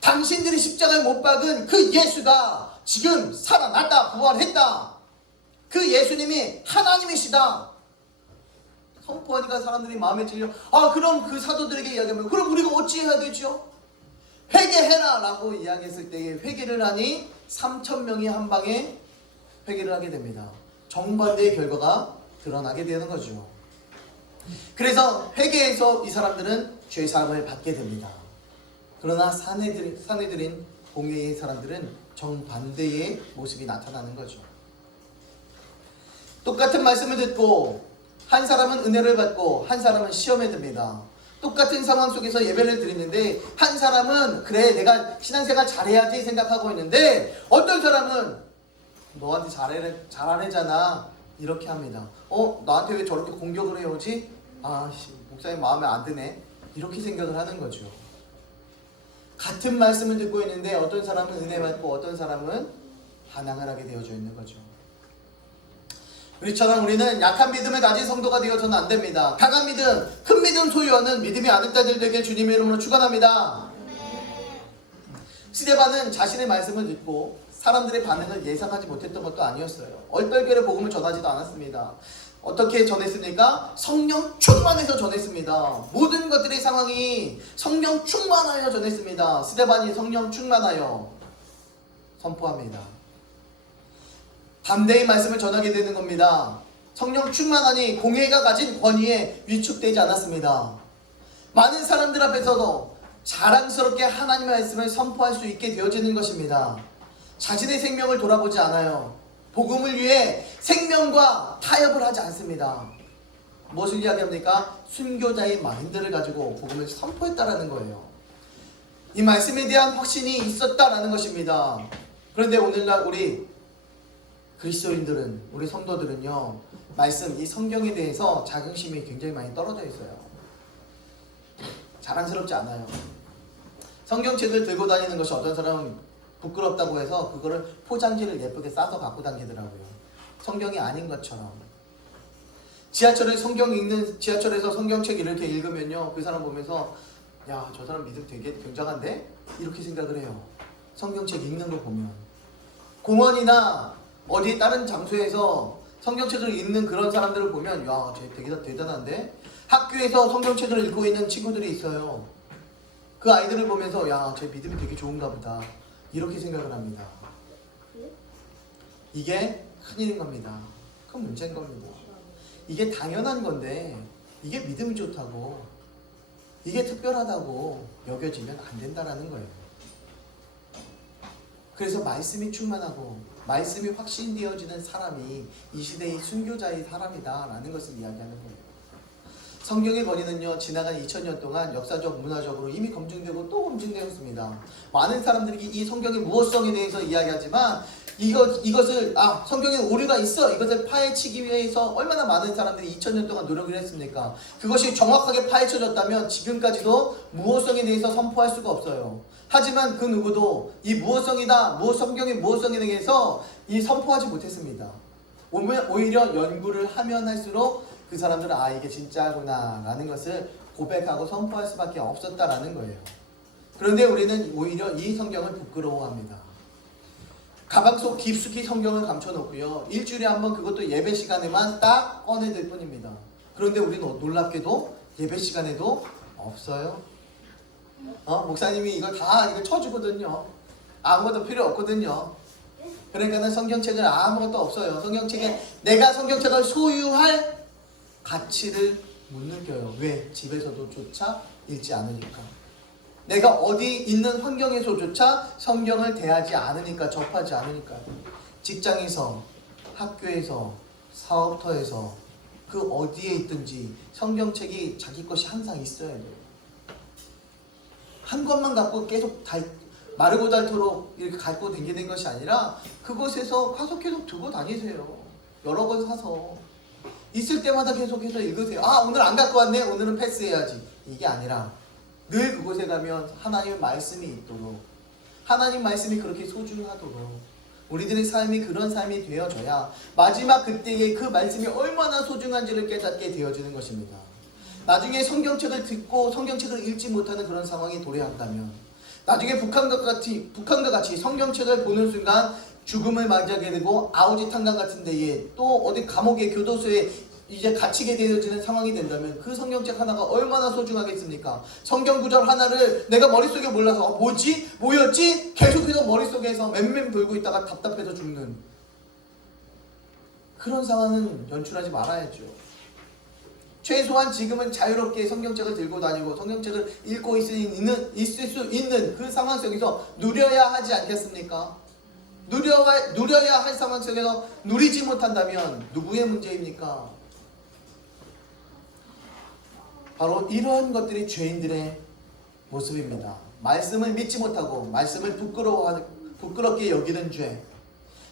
당신들이 십자가에 못 박은 그 예수가 지금 살아났다, 부활했다. 그 예수님이 하나님이시다. 선포하니까 사람들이 마음에 찔려. 그럼 그 사도들에게 이야기하면 그럼 우리가 어찌해야 되죠? 회개해라 라고 이야기했을 때에 회개를 하니 3,000명이 한 방에 회개를 하게 됩니다. 정반대의 결과가 드러나게 되는 거죠. 그래서 회개해서 이 사람들은 죄사함을 받게 됩니다. 그러나 사내들인 공회의 사람들은 정반대의 모습이 나타나는 거죠. 똑같은 말씀을 듣고 한 사람은 은혜를 받고 한 사람은 시험에 듭니다. 똑같은 상황 속에서 예배를 드리는데 한 사람은 그래 내가 신앙생활 잘해야지 생각하고 있는데 어떤 사람은 너한테 잘하래잖아 이렇게 합니다. 나한테 왜 저렇게 공격을 해오지? 목사님 마음에 안 드네 이렇게 생각을 하는 거죠. 같은 말씀을 듣고 있는데 어떤 사람은 은혜 받고 어떤 사람은 반항을 하게 되어져 있는 거죠. 우리처럼 우리는 약한 믿음을 가진 성도가 되어서는 안 됩니다. 강한 믿음, 큰 믿음 소유하는 믿음이 아는 자들에게 주님의 이름으로 축원합니다. 스데반은 자신의 말씀을 듣고 사람들의 반응을 예상하지 못했던 것도 아니었어요. 얼떨결에 복음을 전하지도 않았습니다. 어떻게 전했습니까? 성령 충만해서 전했습니다. 모든 것들의 상황이 성령 충만하여 전했습니다. 스데반이 성령 충만하여 선포합니다. 반대의 말씀을 전하게 되는 겁니다. 성령 충만하니 공회가 가진 권위에 위축되지 않았습니다. 많은 사람들 앞에서도 자랑스럽게 하나님의 말씀을 선포할 수 있게 되어지는 것입니다. 자신의 생명을 돌아보지 않아요. 복음을 위해 생명과 타협을 하지 않습니다. 무엇을 이야기합니까? 순교자의 마인드를 가지고 복음을 선포했다라는 거예요. 이 말씀에 대한 확신이 있었다라는 것입니다. 그런데 오늘날 우리 그리스도인들은, 우리 성도들은요, 말씀, 이 성경에 대해서 자긍심이 굉장히 많이 떨어져 있어요. 자랑스럽지 않아요. 성경책을 들고 다니는 것이 어떤 사람은 부끄럽다고 해서 그거를 포장지를 예쁘게 싸서 갖고 다니더라고요. 성경이 아닌 것처럼. 지하철에서 성경책 이렇게 읽으면요, 그 사람 보면서 야, 저 사람 믿음 되게 굉장한데? 이렇게 생각을 해요. 성경책 읽는 거 보면. 공원이나 어디 다른 장소에서 성경책을 읽는 그런 사람들을 보면 야, 쟤 되게 대단한데? 학교에서 성경책을 읽고 있는 친구들이 있어요. 그 아이들을 보면서 야, 쟤 믿음이 되게 좋은가 보다 이렇게 생각을 합니다. 이게 큰일인 겁니다. 큰 문제인 겁니다. 이게 당연한 건데 이게 믿음이 좋다고, 이게 특별하다고 여겨지면 안 된다라는 거예요. 그래서 말씀이 충만하고 말씀이 확신되어지는 사람이 이 시대의 순교자의 사람이다라는 것을 이야기하는 거예요. 성경의 권위는요, 지나간 2000년 동안 역사적, 문화적으로 이미 검증되고 또 검증되었습니다. 많은 사람들이 이 성경의 무엇성에 대해서 이야기하지만 이것을 성경에 오류가 있어, 이것을 파헤치기 위해서 얼마나 많은 사람들이 2000년 동안 노력을 했습니까? 그것이 정확하게 파헤쳐졌다면 지금까지도 무엇성에 대해서 선포할 수가 없어요. 하지만 그 누구도 이 무엇성이다, 성경의 무엇성에 대해서 선포하지 못했습니다. 오히려 연구를 하면 할수록 그 사람들은 이게 진짜구나 라는 것을 고백하고 선포할 수밖에 없었다라는 거예요. 그런데 우리는 오히려 이 성경을 부끄러워합니다. 가방 속 깊숙이 성경을 감춰놓고요, 일주일에 한 번 그것도 예배 시간에만 딱 꺼내들 뿐입니다. 그런데 우리는 놀랍게도 예배 시간에도 없어요. 목사님이 이걸 쳐주거든요. 아무것도 필요 없거든요. 그러니까는 성경책은 아무것도 없어요. 성경책에 내가 성경책을 소유할 가치를 못 느껴요. 왜? 집에서도조차 읽지 않으니까. 내가 어디 있는 환경에서조차 성경을 대하지 않으니까, 접하지 않으니까. 직장에서, 학교에서, 사업터에서, 그 어디에 있든지 성경책이 자기 것이 항상 있어야 돼요. 한 권만 갖고 계속 마르고 닳도록 이렇게 갖고 다니는 것이 아니라 그곳에서 계속 두고 다니세요. 여러 권 사서 있을 때마다 계속해서 읽으세요. 오늘 안 갖고 왔네, 오늘은 패스해야지. 이게 아니라 늘 그곳에 가면 하나님의 말씀이 있도록, 하나님 말씀이 그렇게 소중하도록 우리들의 삶이 그런 삶이 되어져야 마지막 그때에 그 말씀이 얼마나 소중한지를 깨닫게 되어지는 것입니다. 나중에 성경책을 듣고 성경책을 읽지 못하는 그런 상황이 도래한다면 나중에 북한과 같이 성경책을 보는 순간 죽음을 맞이하게 되고 아우지 탄광 같은 데에 또 어디 감옥에 교도소에 이제 갇히게 되어지는 상황이 된다면 그 성경책 하나가 얼마나 소중하겠습니까? 성경 구절 하나를 내가 머릿속에 몰라서 뭐지? 뭐였지? 계속해서 머릿속에서 맴맴 돌고 있다가 답답해서 죽는 그런 상황은 연출하지 말아야죠. 최소한 지금은 자유롭게 성경책을 들고 다니고 성경책을 읽고 있을 수 있는 그 상황 속에서 누려야 하지 않겠습니까? 누려야 할 상황 속에서 누리지 못한다면 누구의 문제입니까? 바로 이러한 것들이 죄인들의 모습입니다. 말씀을 믿지 못하고 말씀을 부끄럽게 여기는 죄,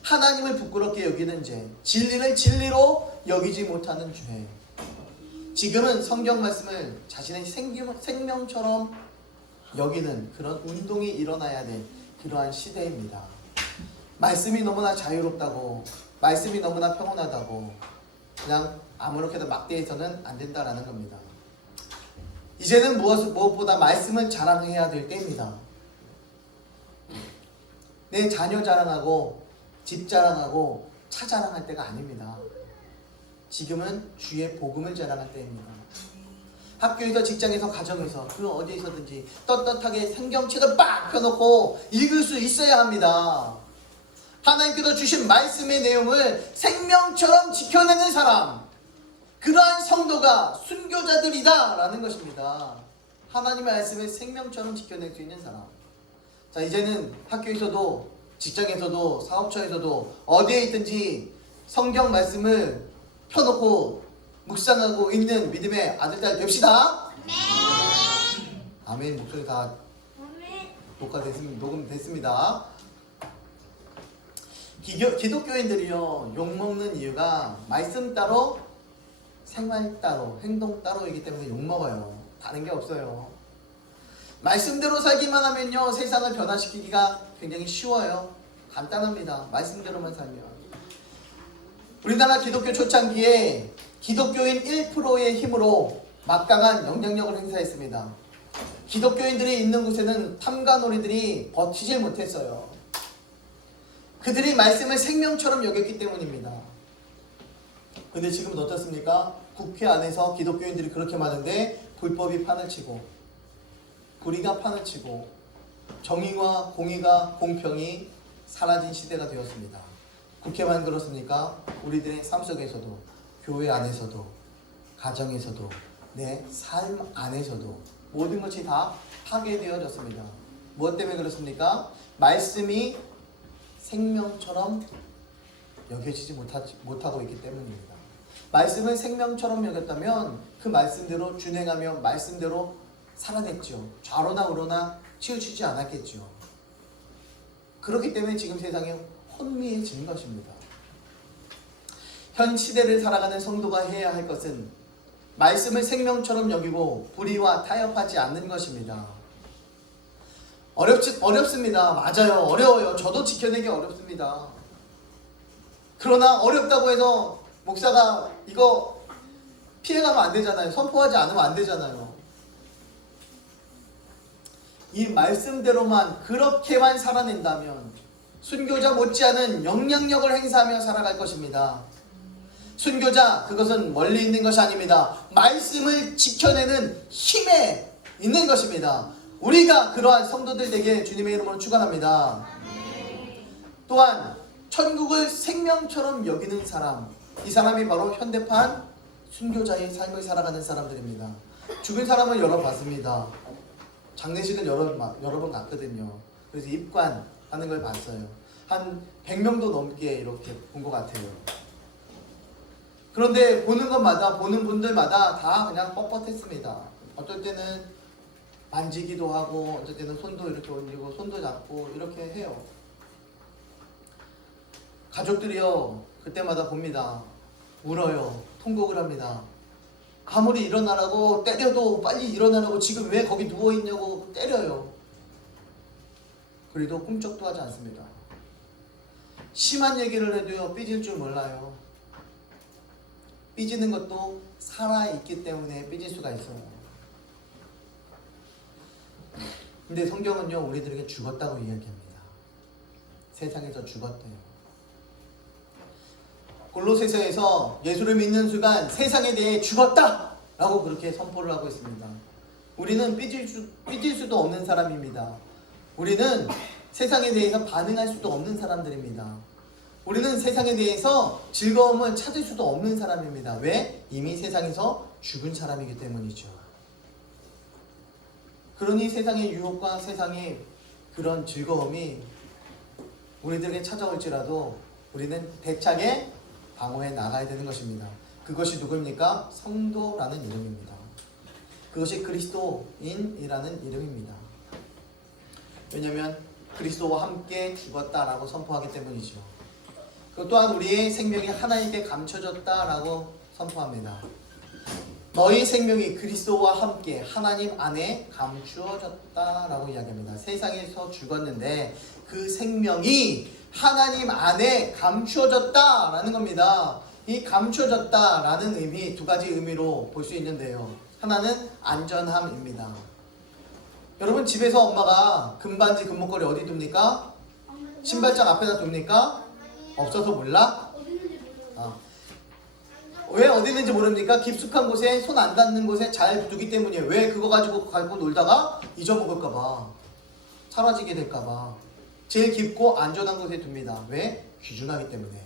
하나님을 부끄럽게 여기는 죄, 진리를 진리로 여기지 못하는 죄. 지금은 성경 말씀을 자신의 생명처럼 여기는 그런 운동이 일어나야 될 그러한 시대입니다. 말씀이 너무나 자유롭다고, 말씀이 너무나 평온하다고 그냥 아무렇게나 막대해서는 안 된다라는 겁니다. 이제는 무엇보다 말씀을 자랑해야 될 때입니다. 내 자녀 자랑하고 집 자랑하고 차 자랑할 때가 아닙니다. 지금은 주의 복음을 자랑할 때입니다. 학교에서 직장에서 가정에서 그 어디에서든지 떳떳하게 성경책을 빡 펴놓고 읽을 수 있어야 합니다. 하나님께서 주신 말씀의 내용을 생명처럼 지켜내는 사람, 그러한 성도가 순교자들이다 라는 것입니다. 하나님의 말씀을 생명처럼 지켜낼 수 있는 사람. 자, 이제는 학교에서도 직장에서도 사업처에서도 어디에 있든지 성경 말씀을 펴놓고 묵상하고 있는 믿음의 아들딸 됩시다. 네. 아멘. 목소리 다 녹음됐습니다. 기독교인들이요 욕먹는 이유가 말씀 따로 생활 따로 행동 따로이기 때문에 욕먹어요. 다른 게 없어요. 말씀대로 살기만 하면요 세상을 변화시키기가 굉장히 쉬워요. 간단합니다. 말씀대로만 살면. 우리나라 기독교 초창기에 기독교인 1%의 힘으로 막강한 영향력을 행사했습니다. 기독교인들이 있는 곳에는 탐관오리들이 버티질 못했어요. 그들이 말씀을 생명처럼 여겼기 때문입니다. 근데 지금은 어떻습니까? 국회 안에서 기독교인들이 그렇게 많은데 불법이 판을 치고 불의가 판을 치고 정의와 공의가 공평이 사라진 시대가 되었습니다. 국회만 그렇습니까? 우리들의 삶 속에서도 교회 안에서도 가정에서도 내 삶 안에서도 모든 것이 다 파괴되어졌습니다. 무엇 때문에 그렇습니까? 말씀이 생명처럼 여겨지지 못하고 있기 때문입니다. 말씀을 생명처럼 여겼다면 그 말씀대로 준행하며 말씀대로 살아냈죠. 좌로나 우로나 치우치지 않았겠죠. 그렇기 때문에 지금 세상이 혼미해진 것입니다. 현 시대를 살아가는 성도가 해야 할 것은 말씀을 생명처럼 여기고 불의와 타협하지 않는 것입니다. 어렵습니다. 맞아요. 어려워요. 저도 지켜내기 어렵습니다. 그러나 어렵다고 해서 목사가 이거 피해가면 안 되잖아요. 선포하지 않으면 안 되잖아요. 이 말씀대로만 그렇게만 살아낸다면 순교자 못지않은 영향력을 행사하며 살아갈 것입니다. 순교자, 그것은 멀리 있는 것이 아닙니다. 말씀을 지켜내는 힘에 있는 것입니다. 우리가 그러한 성도들 되게 주님의 이름으로 축원합니다. 또한 천국을 생명처럼 여기는 사람, 이 사람이 바로 현대판 순교자의 삶을 살아가는 사람들입니다. 죽은 사람을 여러 봤습니다. 장례식을 여러 번 갔거든요. 그래서 입관하는 걸 봤어요. 한 100명도 넘게 이렇게 본 것 같아요. 그런데 보는 분들마다 다 그냥 뻣뻣했습니다. 어떨 때는 만지기도 하고 어떨 때는 손도 이렇게 올리고 손도 잡고 이렇게 해요. 가족들이요 그때마다 봅니다. 울어요. 통곡을 합니다. 아무리 일어나라고 때려도 빨리 일어나라고 지금 왜 거기 누워있냐고 때려요. 그래도 꿈쩍도 하지 않습니다. 심한 얘기를 해도요 삐질 줄 몰라요. 삐지는 것도 살아있기 때문에 삐질 수가 있어요. 근데 성경은요 우리들에게 죽었다고 이야기합니다. 세상에서 죽었대요. 골로새서에서 예수를 믿는 순간 세상에 대해 죽었다 라고 그렇게 선포를 하고 있습니다. 우리는 삐질 수도 없는 사람입니다. 우리는 세상에 대해서 반응할 수도 없는 사람들입니다. 우리는 세상에 대해서 즐거움을 찾을 수도 없는 사람입니다. 왜? 이미 세상에서 죽은 사람이기 때문이죠. 그러니 세상의 유혹과 세상의 그런 즐거움이 우리들에게 찾아올지라도 우리는 대차게 방어해 나가야 되는 것입니다. 그것이 누구입니까? 성도라는 이름입니다. 그것이 그리스도인이라는 이름입니다. 왜냐하면 그리스도와 함께 죽었다라고 선포하기 때문이죠. 그 또한 우리의 생명이 하나님께 감춰졌다라고 선포합니다. 너희 생명이 그리스도와 함께 하나님 안에 감추어졌다라고 이야기합니다. 세상에서 죽었는데 그 생명이 하나님 안에 감추어졌다라는 겁니다. 이 감추어졌다라는 의미 두 가지 의미로 볼 수 있는데요. 하나는 안전함입니다. 여러분 집에서 엄마가 금반지 금목걸이 어디 둡니까? 신발장 앞에다 둡니까? 없어서 몰라? 왜 어디 있는지 모릅니까? 깊숙한 곳에 손 안 닿는 곳에 잘 두기 때문이에요. 왜? 그거 가지고 놀다가 잊어먹을까봐, 사라지게 될까봐 제일 깊고 안전한 곳에 둡니다. 왜? 귀중하기 때문에.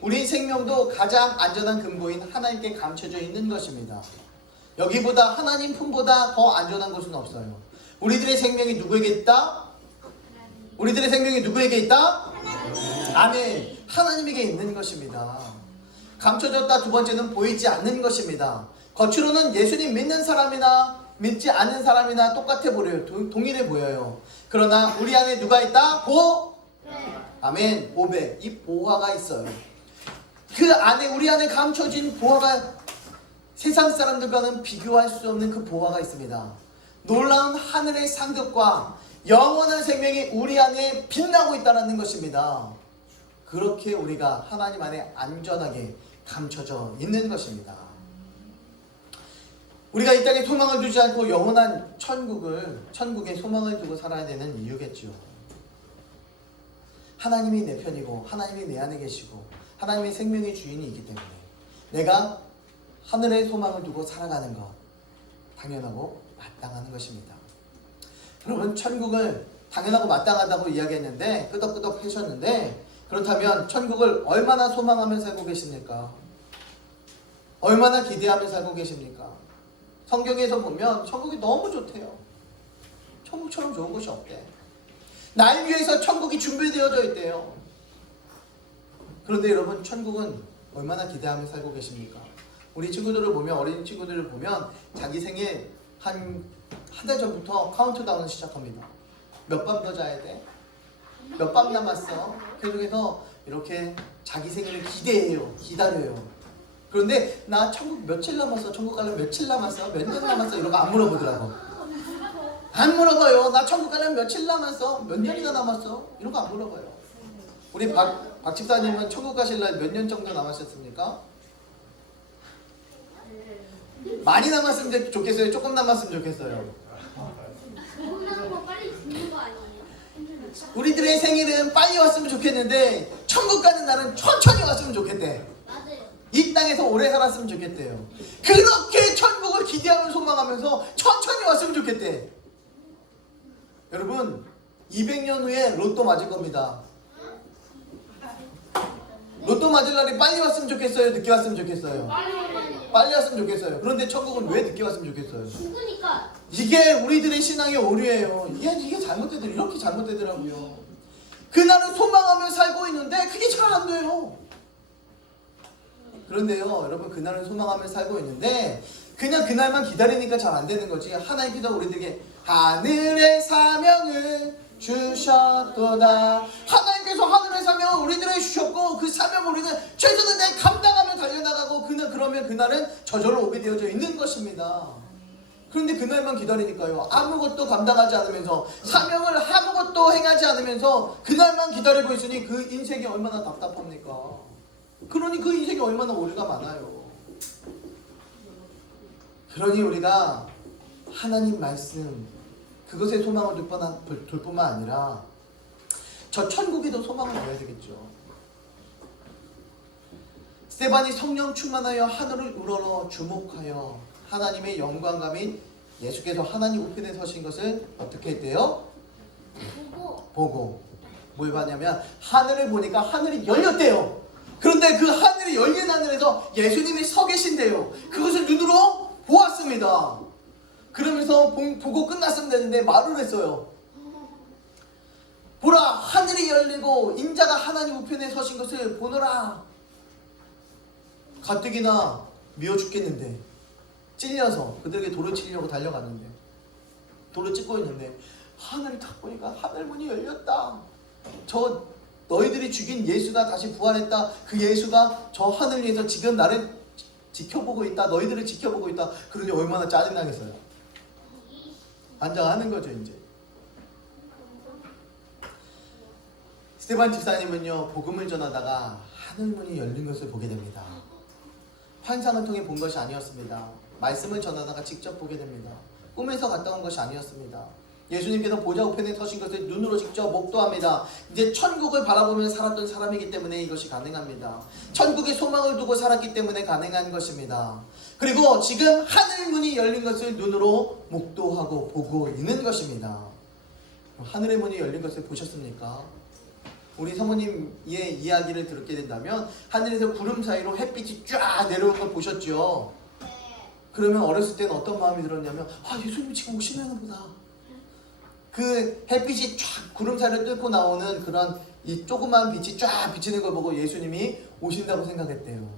우리 생명도 가장 안전한 근거인 하나님께 감춰져 있는 것입니다. 여기보다 하나님 품보다 더 안전한 곳은 없어요. 우리들의 생명이 누구에게 있다? 우리들의 생명이 누구에게 있다? 아멘. 하나님에게 있는 것입니다. 감춰졌다 두 번째는 보이지 않는 것입니다. 겉으로는 예수님 믿는 사람이나 믿지 않는 사람이나 똑같아 보여요. 동일해 보여요. 그러나 우리 안에 누가 있다? 아멘. 보배. 이 보화가 있어요. 그 안에 우리 안에 감춰진 보화가 세상 사람들과는 비교할 수 없는 그 보화가 있습니다. 놀라운 하늘의 상급과 영원한 생명이 우리 안에 빛나고 있다는 것입니다. 그렇게 우리가 하나님 안에 안전하게 감춰져 있는 것입니다. 우리가 이 땅에 소망을 두지 않고 영원한 천국에 소망을 두고 살아야 되는 이유겠죠. 하나님이 내 편이고 하나님이 내 안에 계시고 하나님의 생명의 주인이 있기 때문에 내가 하늘의 소망을 두고 살아가는 것 당연하고 마땅한 것입니다. 여러분 천국을 당연하고 마땅하다고 이야기했는데 끄덕끄덕 하셨는데 그렇다면 천국을 얼마나 소망하며 살고 계십니까? 얼마나 기대하며 살고 계십니까? 성경에서 보면 천국이 너무 좋대요. 천국처럼 좋은 곳이 없대. 날 위해서 천국이 준비되어져 있대요. 그런데 여러분 천국은 얼마나 기대하며 살고 계십니까? 우리 친구들을 보면 어린 친구들을 보면 자기 생일 한 달 전부터 카운트다운을 시작합니다. 몇 밤 더 자야 돼? 몇 밤 남았어? 계속해서 이렇게 자기 생일을 기대해요. 기다려요. 그런데 나 천국 며칠 남았어? 천국 가려면 며칠 남았어? 몇 년 남았어? 이런 거 안 물어보더라고. 안 물어봐요. 나 천국 가려면 며칠 남았어? 몇 년이나 남았어? 이런 거 안 물어봐요. 우리 박 집사님은 천국 가실날 몇 년 정도 남았었습니까? 많이 남았으면 좋겠어요? 조금 남았으면 좋겠어요? 빨리 죽는 거 아니에요? 우리들의 생일은 빨리 왔으면 좋겠는데 천국 가는 날은 천천히 왔으면 좋겠대. 맞아요. 이 땅에서 오래 살았으면 좋겠대요. 그렇게 천국을 기대하며 소망하면서 천천히 왔으면 좋겠대. 여러분 200년 후에 로또 맞을 겁니다. 로또 맞을 날이 빨리 왔으면 좋겠어요? 늦게 왔으면 좋겠어요? 빨리 왔으면 좋겠어요. 그런데 천국은 왜 늦게 왔으면 좋겠어요? 죽으니까. 이게 우리들의 신앙의 오류예요. 이게 잘못되더라고요. 이렇게 잘못되더라고요. 그날은 소망하며 살고 있는데 그게 잘 안 돼요. 그런데요 여러분 그날은 소망하며 살고 있는데 그냥 그날만 기다리니까 잘 안 되는 거지. 하나님께서 우리들에게 하늘의 사명을 주셨도다. 하나님께서 하늘의 사명을 우리들에게 주셨고 그 사명을 우리는 최선을 다해 감당하며 달려나가고 그러면 그날은 저절로 오게 되어져 있는 것입니다. 그런데 그날만 기다리니까요. 아무것도 감당하지 않으면서 사명을 아무것도 행하지 않으면서 그날만 기다리고 있으니 그 인생이 얼마나 답답합니까? 그러니 그 인생이 얼마나 오류가 많아요. 그러니 우리가 하나님 말씀 그것에 소망을 둘 뿐만 아니라 저 천국에도 소망을 둬야 되겠죠. 스데반이 성령 충만하여 하늘을 우러러 주목하여 하나님의 영광과 및 예수께서 하나님 우편에 서신 것을 어떻게 했대요? 보고 뭘 봤냐면 하늘을 보니까 하늘이 열렸대요. 그런데 그 하늘이 열린 하늘에서 예수님이 서 계신대요. 그것을 눈으로 보았습니다. 그러면서 보고 끝났으면 되는데 말을 했어요. 보라, 하늘이 열리고 인자가 하나님 우편에 서신 것을 보노라. 가뜩이나 미워 죽겠는데 찔려서 그들에게 돌을 치려고 달려갔는데 돌을 찍고 있는데 하늘을 딱 보니까 하늘문이 열렸다. 저 너희들이 죽인 예수가 다시 부활했다. 그 예수가 저 하늘 위에서 지금 나를 지켜보고 있다. 너희들을 지켜보고 있다. 그러니 얼마나 짜증나겠어요. 반장하는 거죠 이제. 스데반 집사님은요 복음을 전하다가 하늘문이 열린 것을 보게 됩니다. 환상을 통해 본 것이 아니었습니다. 말씀을 전하다가 직접 보게 됩니다. 꿈에서 갔다 온 것이 아니었습니다. 예수님께서 보좌 우편에 서신 것을 눈으로 직접 목도합니다. 이제 천국을 바라보며 살았던 사람이기 때문에 이것이 가능합니다. 천국에 소망을 두고 살았기 때문에 가능한 것입니다. 그리고 지금 하늘 문이 열린 것을 눈으로 목도하고 보고 있는 것입니다. 하늘의 문이 열린 것을 보셨습니까? 우리 사모님의 이야기를 듣게 된다면 하늘에서 구름 사이로 햇빛이 쫙 내려오는 걸 보셨죠? 그러면 어렸을 때는 어떤 마음이 들었냐면 예수님 지금 오시려나 보다. 그 햇빛이 쫙 구름 사이를 뚫고 나오는 그런 이 조그만 빛이 쫙 비치는 걸 보고 예수님이 오신다고 생각했대요.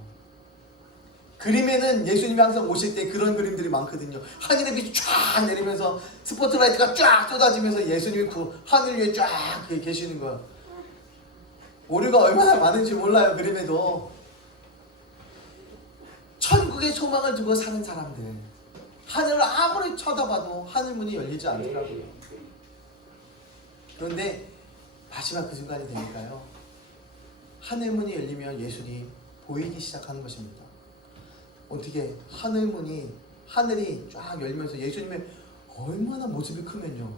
그림에는 예수님이 항상 오실 때 그런 그림들이 많거든요. 하늘의 빛이 쫙 내리면서 스포트라이트가 쫙 쏟아지면서 예수님이 그 하늘 위에 쫙 계시는 거예요. 오류가 얼마나 많은지 몰라요. 그림에도 천국의 소망을 두고 사는 사람들, 하늘을 아무리 쳐다봐도 하늘문이 열리지 않더라고요. 그런데 마지막 그 순간이 되니까요, 하늘문이 열리면 예수님 보이기 시작하는 것입니다. 어떻게 하늘이 쫙 열리면서 예수님의 얼마나 모습이 크면요,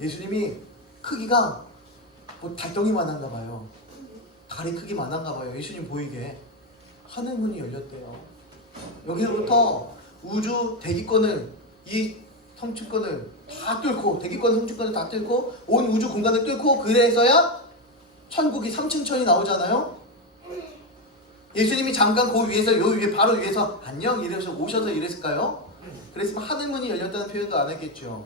예수님이 크기가 뭐 달덩이만한가 봐요. 다리 크기만한가 봐요. 예수님 보이게 하늘문이 열렸대요. 여기서부터 우주 대기권을, 이 성층권을 다 뚫고, 대기권 성층권을 다 뚫고 온 우주 공간을 뚫고, 그래서야 천국이 3층천이 나오잖아요. 예수님이 잠깐 그 위에서, 요 위에 바로 위에서 안녕 이러셔서 오셔서 이랬을까요? 그랬으면 하늘문이 열렸다는 표현도 안 했겠죠.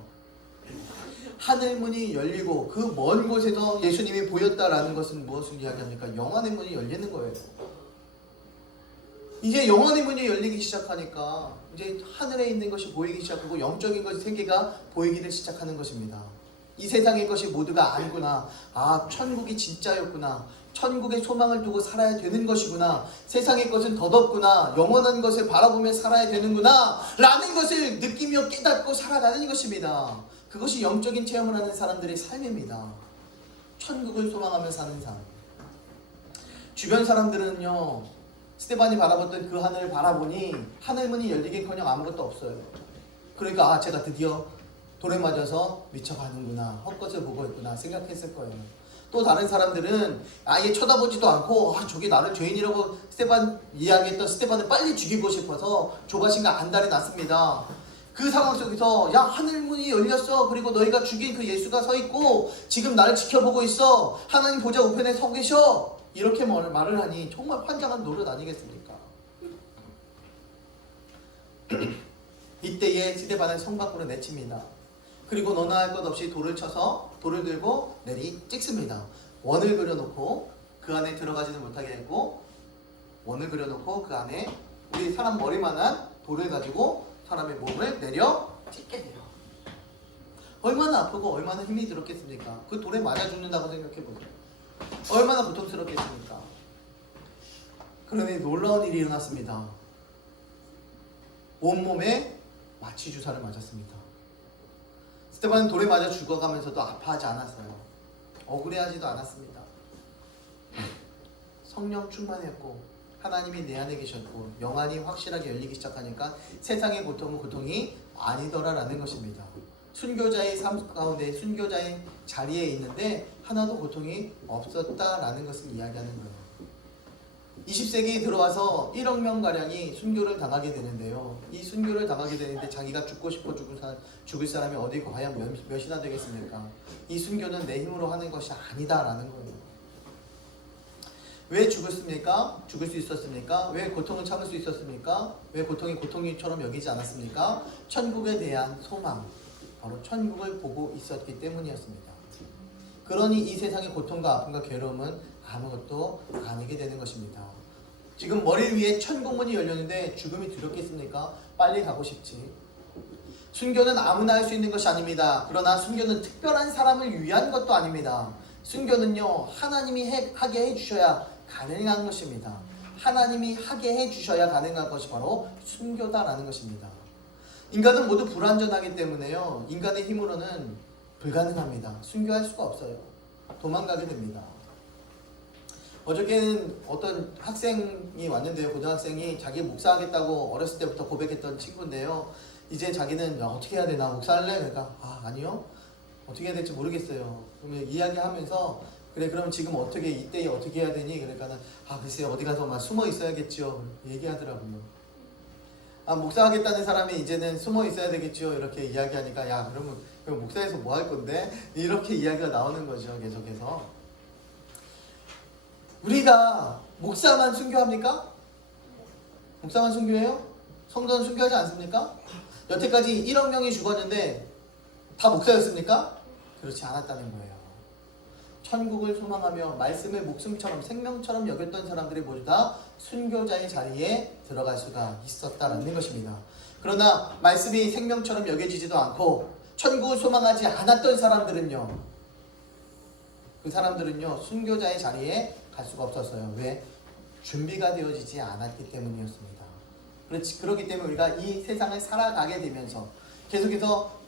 하늘문이 열리고 그 먼 곳에서 예수님이 보였다라는 것은 무엇을 이야기합니까? 영원의 문이 열리는 거예요. 이제 영원의 문이 열리기 시작하니까 이제 하늘에 있는 것이 보이기 시작하고 영적인 것이 세계가 보이기를 시작하는 것입니다. 이 세상의 것이 모두가 알구나. 천국이 진짜였구나. 천국에 소망을 두고 살아야 되는 것이구나. 세상의 것은 덧없구나. 영원한 것을 바라보며 살아야 되는구나 라는 것을 느끼며 깨닫고 살아가는 것입니다. 그것이 영적인 체험을 하는 사람들의 삶입니다. 천국을 소망하며 사는 삶. 주변 사람들은요, 스데반이 바라봤던 그 하늘을 바라보니 하늘문이 열리긴커녕 아무것도 없어요. 그러니까 제가 드디어 돌에 맞아서 미쳐가는구나, 헛것을 보고 있구나 생각했을 거예요. 또 다른 사람들은 아예 쳐다보지도 않고 저게 나를 죄인이라고 이야기했던 스데반을 빨리 죽이고 싶어서 조바심과 안달이 났습니다. 그 상황 속에서 하늘문이 열렸어. 그리고 너희가 죽인 그 예수가 서 있고 지금 나를 지켜보고 있어. 하나님 보좌 우편에 서 계셔. 이렇게 말을 하니 정말 환장한 노릇 아니겠습니까? 이때에 스데반은 성 밖으로 내칩니다. 그리고 너나 할 것 없이 돌을 쳐서 돌을 들고 내리 찍습니다. 원을 그려놓고 그 안에 들어가지는 못하게 했고, 원을 그려놓고 그 안에 우리 사람 머리만한 돌을 가지고 사람의 몸을 내려 찍게 돼요. 얼마나 아프고 얼마나 힘이 들었겠습니까? 그 돌에 맞아 죽는다고 생각해보세요. 얼마나 고통스럽겠습니까? 그러니 놀라운 일이 일어났습니다. 온몸에 마취 주사를 맞았습니다. 스테반은 돌에 맞아 죽어가면서도 아파하지 않았어요. 억울해하지도 않았습니다. 성령 충만했고 하나님이 내 안에 계셨고 영안이 확실하게 열리기 시작하니까 세상의 고통은 고통이 아니더라라는 것입니다. 순교자의 삶 가운데 순교자의 자리에 있는데 하나도 고통이 없었다라는 것을 이야기하는 거예요. 20세기에 들어와서 1억 명가량이 순교를 당하게 되는데요. 이 순교를 당하게 되는데 자기가 죽고 싶어 죽을 사람이 어디 과연 몇이나 되겠습니까? 이 순교는 내 힘으로 하는 것이 아니다라는 거예요. 왜 죽었습니까? 죽을 수 있었습니까? 왜 고통을 참을 수 있었습니까? 왜 고통이 고통이처럼 여기지 않았습니까? 천국에 대한 소망, 바로 천국을 보고 있었기 때문이었습니다. 그러니 이 세상의 고통과 아픔과 괴로움은 아무것도 아니게 되는 것입니다. 지금 머리 위에 천국문이 열렸는데 죽음이 두렵겠습니까? 빨리 가고 싶지. 순교는 아무나 할 수 있는 것이 아닙니다. 그러나 순교는 특별한 사람을 위한 것도 아닙니다. 순교는요, 하나님이 하게 해주셔야 가능한 것입니다. 하나님이 하게 해주셔야 가능한 것이 바로 순교다라는 것입니다. 인간은 모두 불완전하기 때문에요, 인간의 힘으로는 불가능합니다. 순교할 수가 없어요. 도망가게 됩니다. 어저께는 어떤 학생이 왔는데요, 고등학생이 자기 목사하겠다고 어렸을 때부터 고백했던 친구인데요, 이제 자기는 어떻게 해야 되나, 목사할래? 그러니까 아니요, 어떻게 해야 될지 모르겠어요. 그러면 이야기하면서 그래 그럼 지금 어떻게 이때에 어떻게 해야 되니? 그러니까는 글쎄요, 어디 가서 막 숨어 있어야겠죠 얘기하더라고요. 목사하겠다는 사람이 이제는 숨어 있어야 되겠죠 이렇게 이야기하니까 야 그럼 목사에서 뭐 할 건데? 이렇게 이야기가 나오는 거죠. 계속해서 우리가 목사만 순교합니까? 목사만 순교해요? 성도는 순교하지 않습니까? 여태까지 1억 명이 죽었는데 다 목사였습니까? 그렇지 않았다는 거예요. 천국을 소망하며 말씀을 목숨처럼 생명처럼 여겼던 사람들이 모두 다 순교자의 자리에 들어갈 수가 있었다는 것입니다. 그러나 말씀이 생명처럼 여겨지지도 않고 천국을 소망하지 않았던 사람들은요, 그 사람들은요 순교자의 자리에 갈 수가 없었어요. 왜? 준비가 되어지지 않았기 때문이었습니다. 그렇기 때문에 우리가 이 세상을 살아가게 되면서 계속해서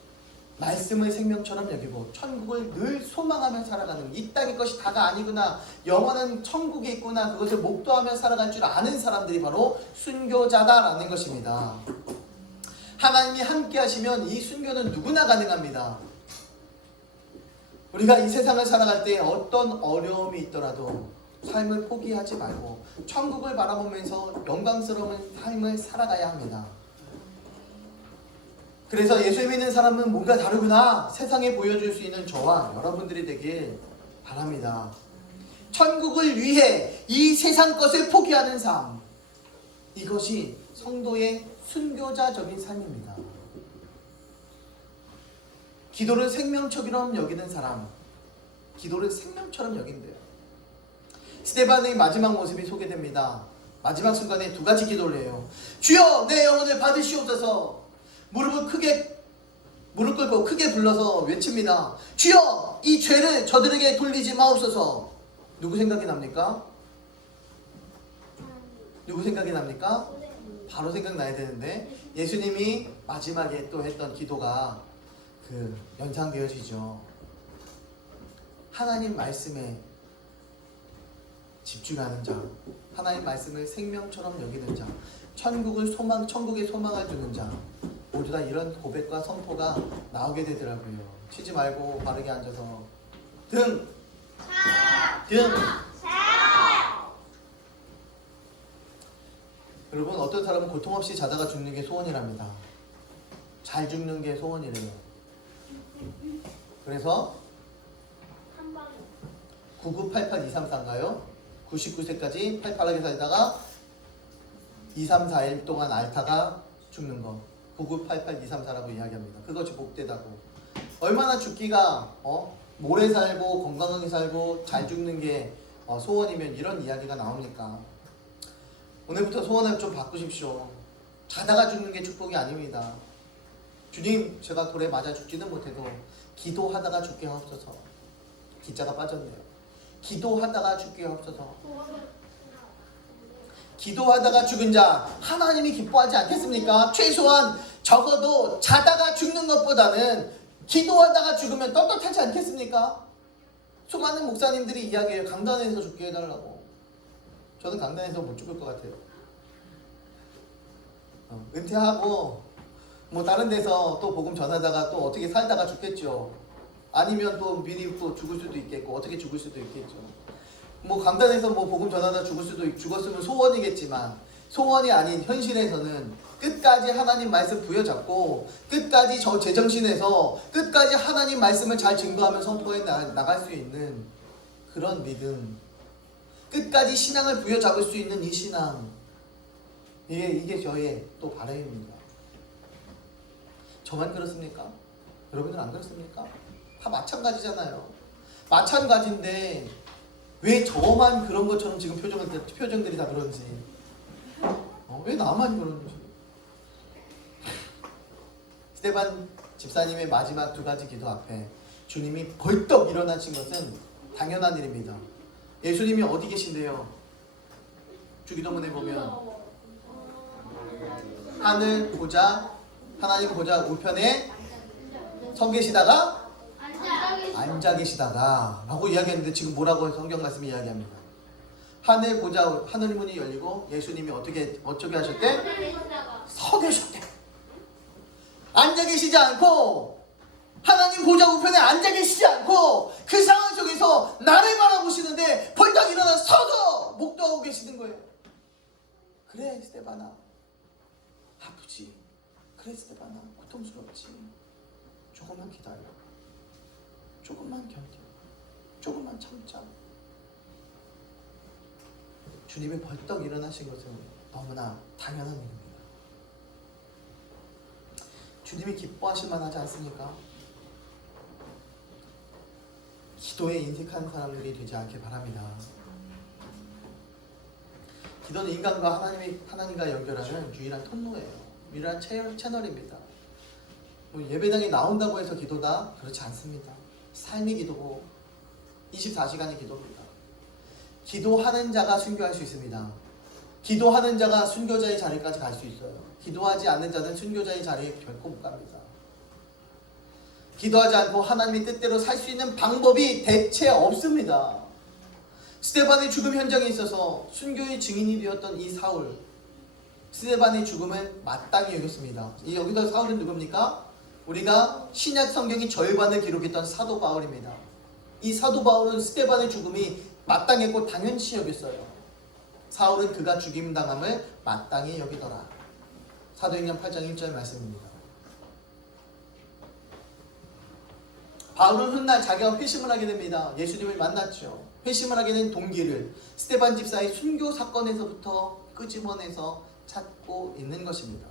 말씀을 생명처럼 여기고 천국을 늘 소망하며 살아가는, 이 땅의 것이 다가 아니구나, 영원한 천국에 있구나, 그것을 목도하며 살아갈 줄 아는 사람들이 바로 순교자다라는 것입니다. 하나님이 함께 하시면 이 순교는 누구나 가능합니다. 우리가 이 세상을 살아갈 때 어떤 어려움이 있더라도 삶을 포기하지 말고 천국을 바라보면서 영광스러운 삶을 살아가야 합니다. 그래서 예수 믿는 사람은 뭔가 다르구나 세상에 보여줄 수 있는 저와 여러분들이 되길 바랍니다. 천국을 위해 이 세상 것을 포기하는 삶, 이것이 성도의 순교자적인 삶입니다. 기도를 생명처럼 여기는 사람, 기도를 생명처럼 여긴대요. 스데반의 마지막 모습이 소개됩니다. 마지막 순간에 두 가지 기도를 해요. 주여 내 영혼을 받으시옵소서. 무릎 꿇고 크게 불러서 외칩니다. 주여 이 죄를 저들에게 돌리지 마옵소서. 누구 생각이 납니까? 누구 생각이 납니까? 바로 생각나야 되는데 예수님이 마지막에 또 했던 기도가 연상되어지죠. 하나님 말씀에 집중하는 자, 하나님 말씀을 생명처럼 여기는 자, 천국의 소망을 두는 자, 모두 다 이런 고백과 선포가 나오게 되더라고요. 치지 말고 바르게 앉아서 등. 여러분, 어떤 사람은 고통 없이 자다가 죽는 게 소원이랍니다. 잘 죽는 게 소원이래요. 그래서 9988234인가요? 99세까지 팔팔하게 살다가 2, 3, 4일 동안 앓다가 죽는 거 9988234라고 이야기합니다. 그것이 복되다고. 얼마나 죽기가 오래 살고 건강하게 살고 잘 죽는 게 소원이면 이런 이야기가 나옵니까? 오늘부터 소원을 좀 바꾸십시오. 자다가 죽는 게 축복이 아닙니다. 주님, 제가 돌에 맞아 죽지는 못해도 기도하다가 죽게 하옵소서. 기자가 빠졌네요. 기도하다가 죽게 하옵소서. 기도하다가 죽은 자 하나님이 기뻐하지 않겠습니까? 최소한 적어도 자다가 죽는 것보다는 기도하다가 죽으면 떳떳하지 않겠습니까? 수많은 목사님들이 이야기해요. 강단에서 죽게 해달라고. 저는 강단에서 못 죽을 것 같아요. 은퇴하고 뭐 다른 데서 또 복음 전하다가 또 어떻게 살다가 죽겠죠. 아니면 또 미리 또 죽을 수도 있겠고 어떻게 죽을 수도 있겠죠. 뭐 강단에서 뭐 복음 전하다 죽었으면 소원이겠지만 소원이 아닌 현실에서는 끝까지 하나님 말씀 부여잡고 끝까지 저 제정신에서 끝까지 하나님 말씀을 잘 증거하며 선포해 나갈 수 있는 그런 믿음, 끝까지 신앙을 부여잡을 수 있는 이 신앙, 이게 저의 또 바람입니다. 저만 그렇습니까? 여러분은 안 그렇습니까? 다 마찬가지잖아요. 마찬가지인데 왜 저만 그런 것처럼 지금 표정들이 다 그런지, 왜 나만 그런지. 스데반 집사님의 마지막 두 가지 기도 앞에 주님이 벌떡 일어나신 것은 당연한 일입니다. 예수님이 어디 계신데요? 주기도문에 보면 하늘 보좌, 하나님 보좌 우편에 서 계시다가 앉아 계시다가 라고 이야기했는데 지금 뭐라고 성경 말씀이 이야기합니다. 하늘 보좌, 하늘 문이 열리고 예수님이 어떻게 하셨대? 서 계셨대. 앉아 계시지 않고 하나님 보좌 우편에 앉아 계시지 않고 그 상황 속에서 나를 바라보시는데 벌떡 일어나 서서 목도하고 계시는 거예요. 그래 스데반아, 아프지. 그래 스데반아, 고통스럽지. 조금만 기다려. 조금만 견뎌. 조금만 참자. 주님이 벌떡 일어나신 것은 너무나 당연한 일입니다. 주님이 기뻐하실 만하지 않습니까? 기도에 인색한 사람들이 되지 않길 바랍니다. 기도는 인간과 하나님과 연결하는 유일한 통로예요. 유일한 채널입니다. 뭐 예배당에 나온다고 해서 기도다? 그렇지 않습니다. 삶의 기도고 24시간의 기도입니다. 기도하는 자가 순교할 수 있습니다. 기도하는 자가 순교자의 자리까지 갈 수 있어요. 기도하지 않는 자는 순교자의 자리에 결코 못 갑니다. 기도하지 않고 하나님의 뜻대로 살 수 있는 방법이 대체 없습니다. 스데반의 죽음 현장에 있어서 순교의 증인이 되었던 이 사울, 스데반의 죽음을 마땅히 여겼습니다. 여기서 사울은 누굽니까? 우리가 신약 성경이 절반을 기록했던 사도 바울입니다. 이 사도 바울은 스데반의 죽음이 마땅했고 당연시 여겼어요. 사울은 그가 죽임당함을 마땅히 여기더라. 사도행전 8장 1절 말씀입니다. 바울은 훗날 자기가 회심을 하게 됩니다. 예수님을 만났죠. 회심을 하게 된 동기를 스데반 집사의 순교 사건에서부터 끄집어내서 찾고 있는 것입니다.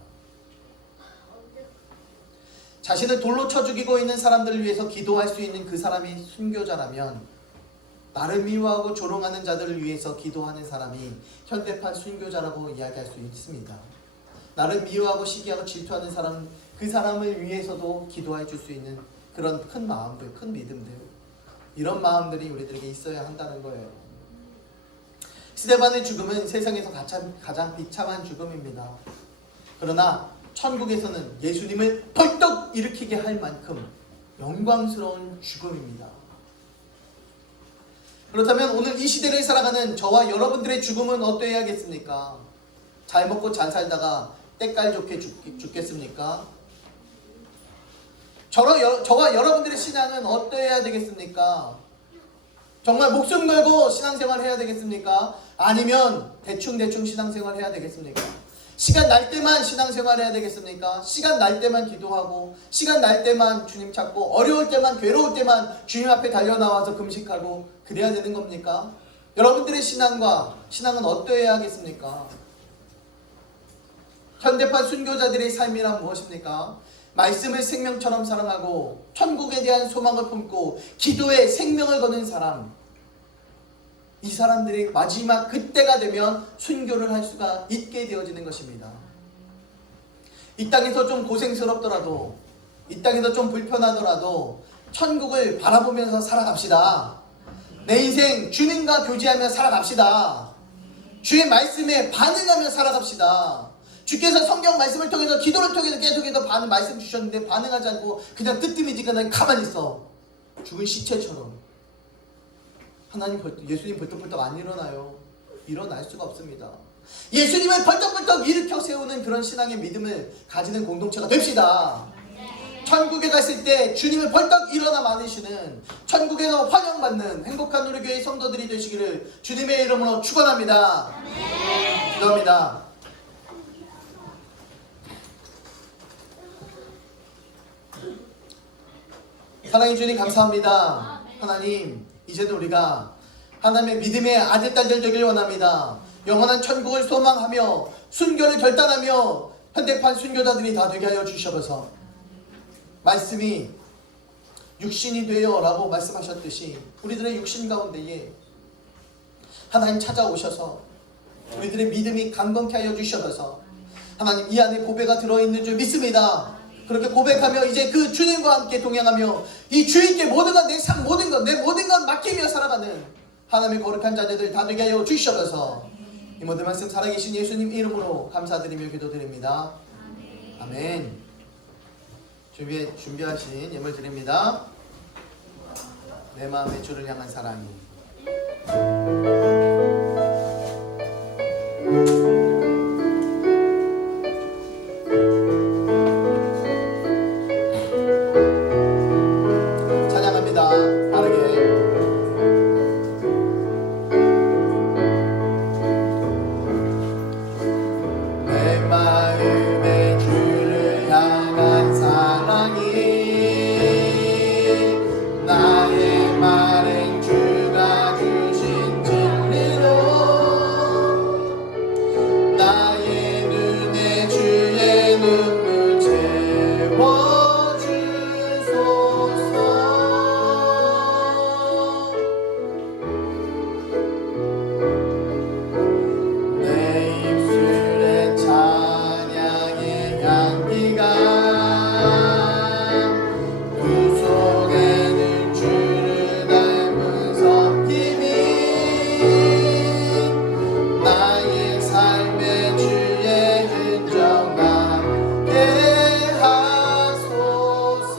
자신을 돌로 쳐 죽이고 있는 사람들을 위해서 기도할 수 있는 그 사람이 순교자라면 나를 미워하고 조롱하는 자들을 위해서 기도하는 사람이 현대판 순교자라고 이야기할 수 있습니다. 나를 미워하고 시기하고 질투하는 사람, 그 사람을 위해서도 기도해 줄 수 있는 그런 큰 마음들, 큰 믿음들, 이런 마음들이 우리들에게 있어야 한다는 거예요. 스데반의 죽음은 세상에서 가장 비참한 죽음입니다. 그러나 천국에서는 예수님을 벌떡 일으키게 할 만큼 영광스러운 죽음입니다. 그렇다면 오늘 이 시대를 살아가는 저와 여러분들의 죽음은 어떠해야겠습니까? 잘 먹고 잘 살다가 때깔 좋게 죽겠습니까? 저와 여러분들의 신앙은 어떠해야 되겠습니까? 정말 목숨 걸고 신앙생활 해야 되겠습니까? 아니면 대충 신앙생활 해야 되겠습니까? 시간 날 때만 신앙생활 해야 되겠습니까? 시간 날 때만 기도하고, 시간 날 때만 주님 찾고, 어려울 때만, 괴로울 때만 주님 앞에 달려나와서 금식하고 그래야 되는 겁니까? 여러분들의 신앙은 어떠해야 하겠습니까? 현대판 순교자들의 삶이란 무엇입니까? 말씀을 생명처럼 사랑하고 천국에 대한 소망을 품고 기도에 생명을 거는 사람, 이 사람들이 마지막 그때가 되면 순교를 할 수가 있게 되어지는 것입니다. 이 땅에서 좀 고생스럽더라도, 이 땅에서 좀 불편하더라도 천국을 바라보면서 살아갑시다. 내 인생 주님과 교제하며 살아갑시다. 주의 말씀에 반응하며 살아갑시다. 주께서 성경 말씀을 통해서 기도를 통해서 계속해서 말씀 주셨는데 반응하지 않고 그냥 뜨뜨미지가 난 가만히 있어. 죽은 시체처럼. 예수님 벌떡벌떡 안 일어나요. 일어날 수가 없습니다. 예수님을 벌떡벌떡 일으켜 세우는 그런 신앙의 믿음을 가지는 공동체가 됩시다. 천국에 갔을 때 주님을 벌떡 일어나 많으시는, 천국에서 환영받는 행복한 우리 교회 성도들이 되시기를 주님의 이름으로 축원합니다. 기도합니다. 사랑해 주님 감사합니다. 하나님, 이제는 우리가 하나님의 믿음의 아들 딸들 되길 원합니다. 영원한 천국을 소망하며 순교를 결단하며 현대판 순교자들이 다 되게 하여 주셔서 말씀이 육신이 되어 라고 말씀하셨듯이 우리들의 육신 가운데에 하나님 찾아오셔서 우리들의 믿음이 강건케 하여 주셔서 하나님 이 안에 고백가 들어있는 줄 믿습니다. 그렇게 고백하며 이제 그 주님과 함께 동행하며 이 주님께 모든 것, 내 삶 모든 것, 내 모든 것 맡기며 살아가는 하나님의 거룩한 자녀들 다 되게 하여 주셔서 이 모든 말씀 살아계신 예수님 이름으로 감사드리며 기도드립니다. 아멘. 준비하신 예물 드립니다. 내 마음의 주를 향한 사랑이. 찬양합니다. 빠르게. 내 마음의 주를 향한 사랑이 나의 마른 주가 주신 진리로 나의 눈에 주의 눈물 채워주소서. 내 입술에 찬양의 향기가 두 속에는 주를 닮은 섬김이 나의 삶의 주의 흔적 남게 하소서.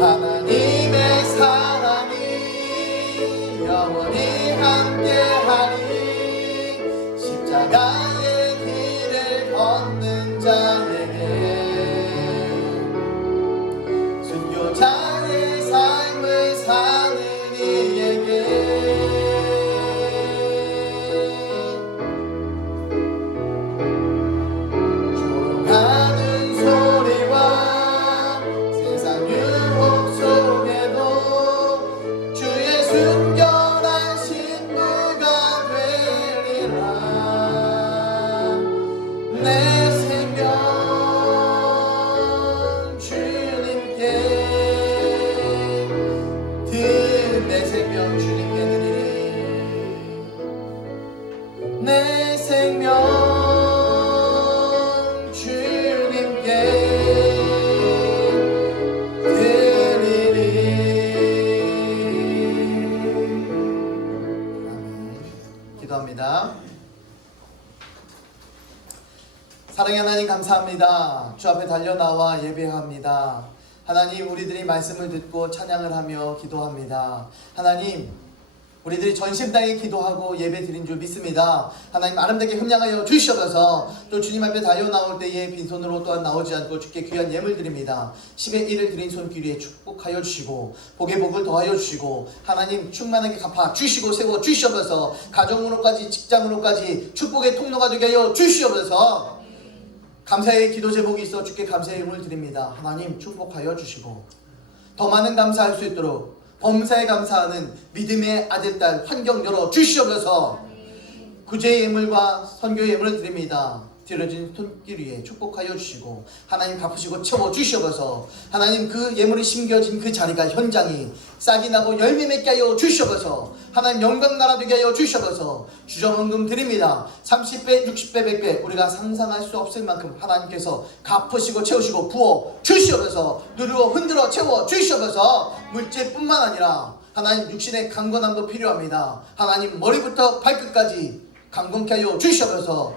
하나님의 사랑이 영원히 함께하리. 십자가의 길을 걷는 자에게 순교자의 삶을 사는 이에게 조롱하는 소리와 세상 유혹 속에도 주의 순결한 신부가 되리라. 내 생명 주님께 내 생명 주님께 드리리. 내 생명 주님께 드리리. 아멘. 기도합니다. 사랑의 하나님 감사합니다. 주 앞에 달려나와 예배합니다. 하나님, 우리들이 말씀을 듣고 찬양을 하며 기도합니다. 하나님, 우리들이 전심당에 기도하고 예배 드린 줄 믿습니다. 하나님, 아름답게 흠양하여 주시옵소서. 또 주님 앞에 달려나올 때에 빈손으로 또한 나오지 않고 주께 귀한 예물 드립니다. 10의 1을 드린 손길에 축복하여 주시고 복의 복을 더하여 주시고 하나님 충만하게 갚아 주시고 세워 주시옵소서. 가정으로까지 직장으로까지 축복의 통로가 되게 하여 주시옵소서. 감사의 기도 제목이 있어 주께 감사의 예물을 드립니다. 하나님 축복하여 주시고 더 많은 감사할 수 있도록 범사에 감사하는 믿음의 아들 딸 환경 열어 주시옵소서. 구제의 예물과 선교의 예물을 드립니다. 들어진 손길 위에 축복하여 주시고 하나님 갚으시고 채워 주시옵소서. 하나님 그 예물이 심겨진 그 자리가 현장이 싹이 나고 열매 맺게 하여 주시옵소서. 하나님 영광 나라 되게 하여 주시옵소서. 주정원금 드립니다. 30배 60배 100배 우리가 상상할 수 없을 만큼 하나님께서 갚으시고 채우시고 부어 주시옵소서. 누르어 흔들어 채워 주시옵소서. 물질뿐만 아니라 하나님 육신의 강건함도 필요합니다. 하나님 머리부터 발끝까지 강건케 하여 주시옵소서.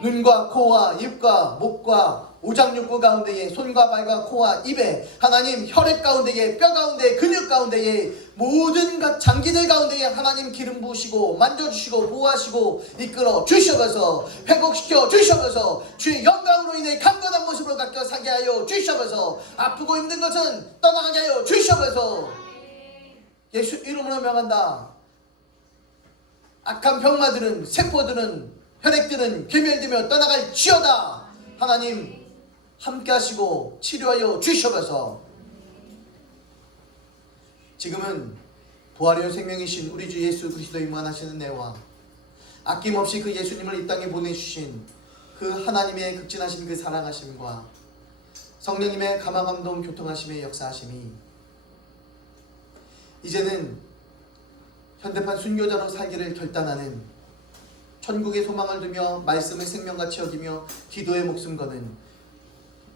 눈과 코와 입과 목과 오장육부 가운데에 손과 발과 코와 입에 하나님 혈액 가운데에 뼈 가운데 근육 가운데에 모든 장기들 가운데에 하나님 기름 부으시고 만져주시고 보호하시고 이끌어 주시옵소서. 회복시켜 주시옵소서. 주의 영광으로 인해 강건한 모습으로 갖게 사게 하여 주시옵소서. 아프고 힘든 것은 떠나가게 하여 주시옵소서. 예수 이름으로 명한다. 악한 병마들은 세포들은 혈액들은 괴멸되며 떠나갈지어다. 하나님 함께 하시고 치료하여 주시옵소서. 지금은 부활의 생명이신 우리 주 예수 그리스도의 무한하시는 은혜와 아낌없이 그 예수님을 이 땅에 보내주신 그 하나님의 극진하신 그 사랑하심과 성령님의 감화감동 교통하심의 역사하심이 이제는 현대판 순교자로 살기를 결단하는 천국의 소망을 두며 말씀을 생명같이 여기며 기도의 목숨 거는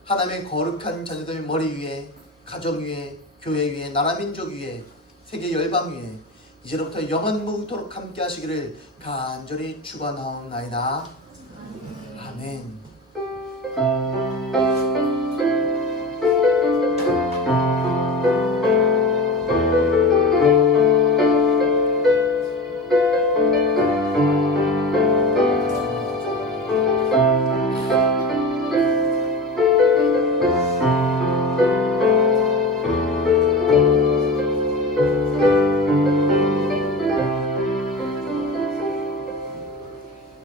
하나님의 거룩한 자녀들 머리 위에 가정 위에 교회 위에 나라 민족 위에 세계 열방 위에 이제로부터 영원무토록 함께 하시기를 간절히 축원하옵나이다. 아멘.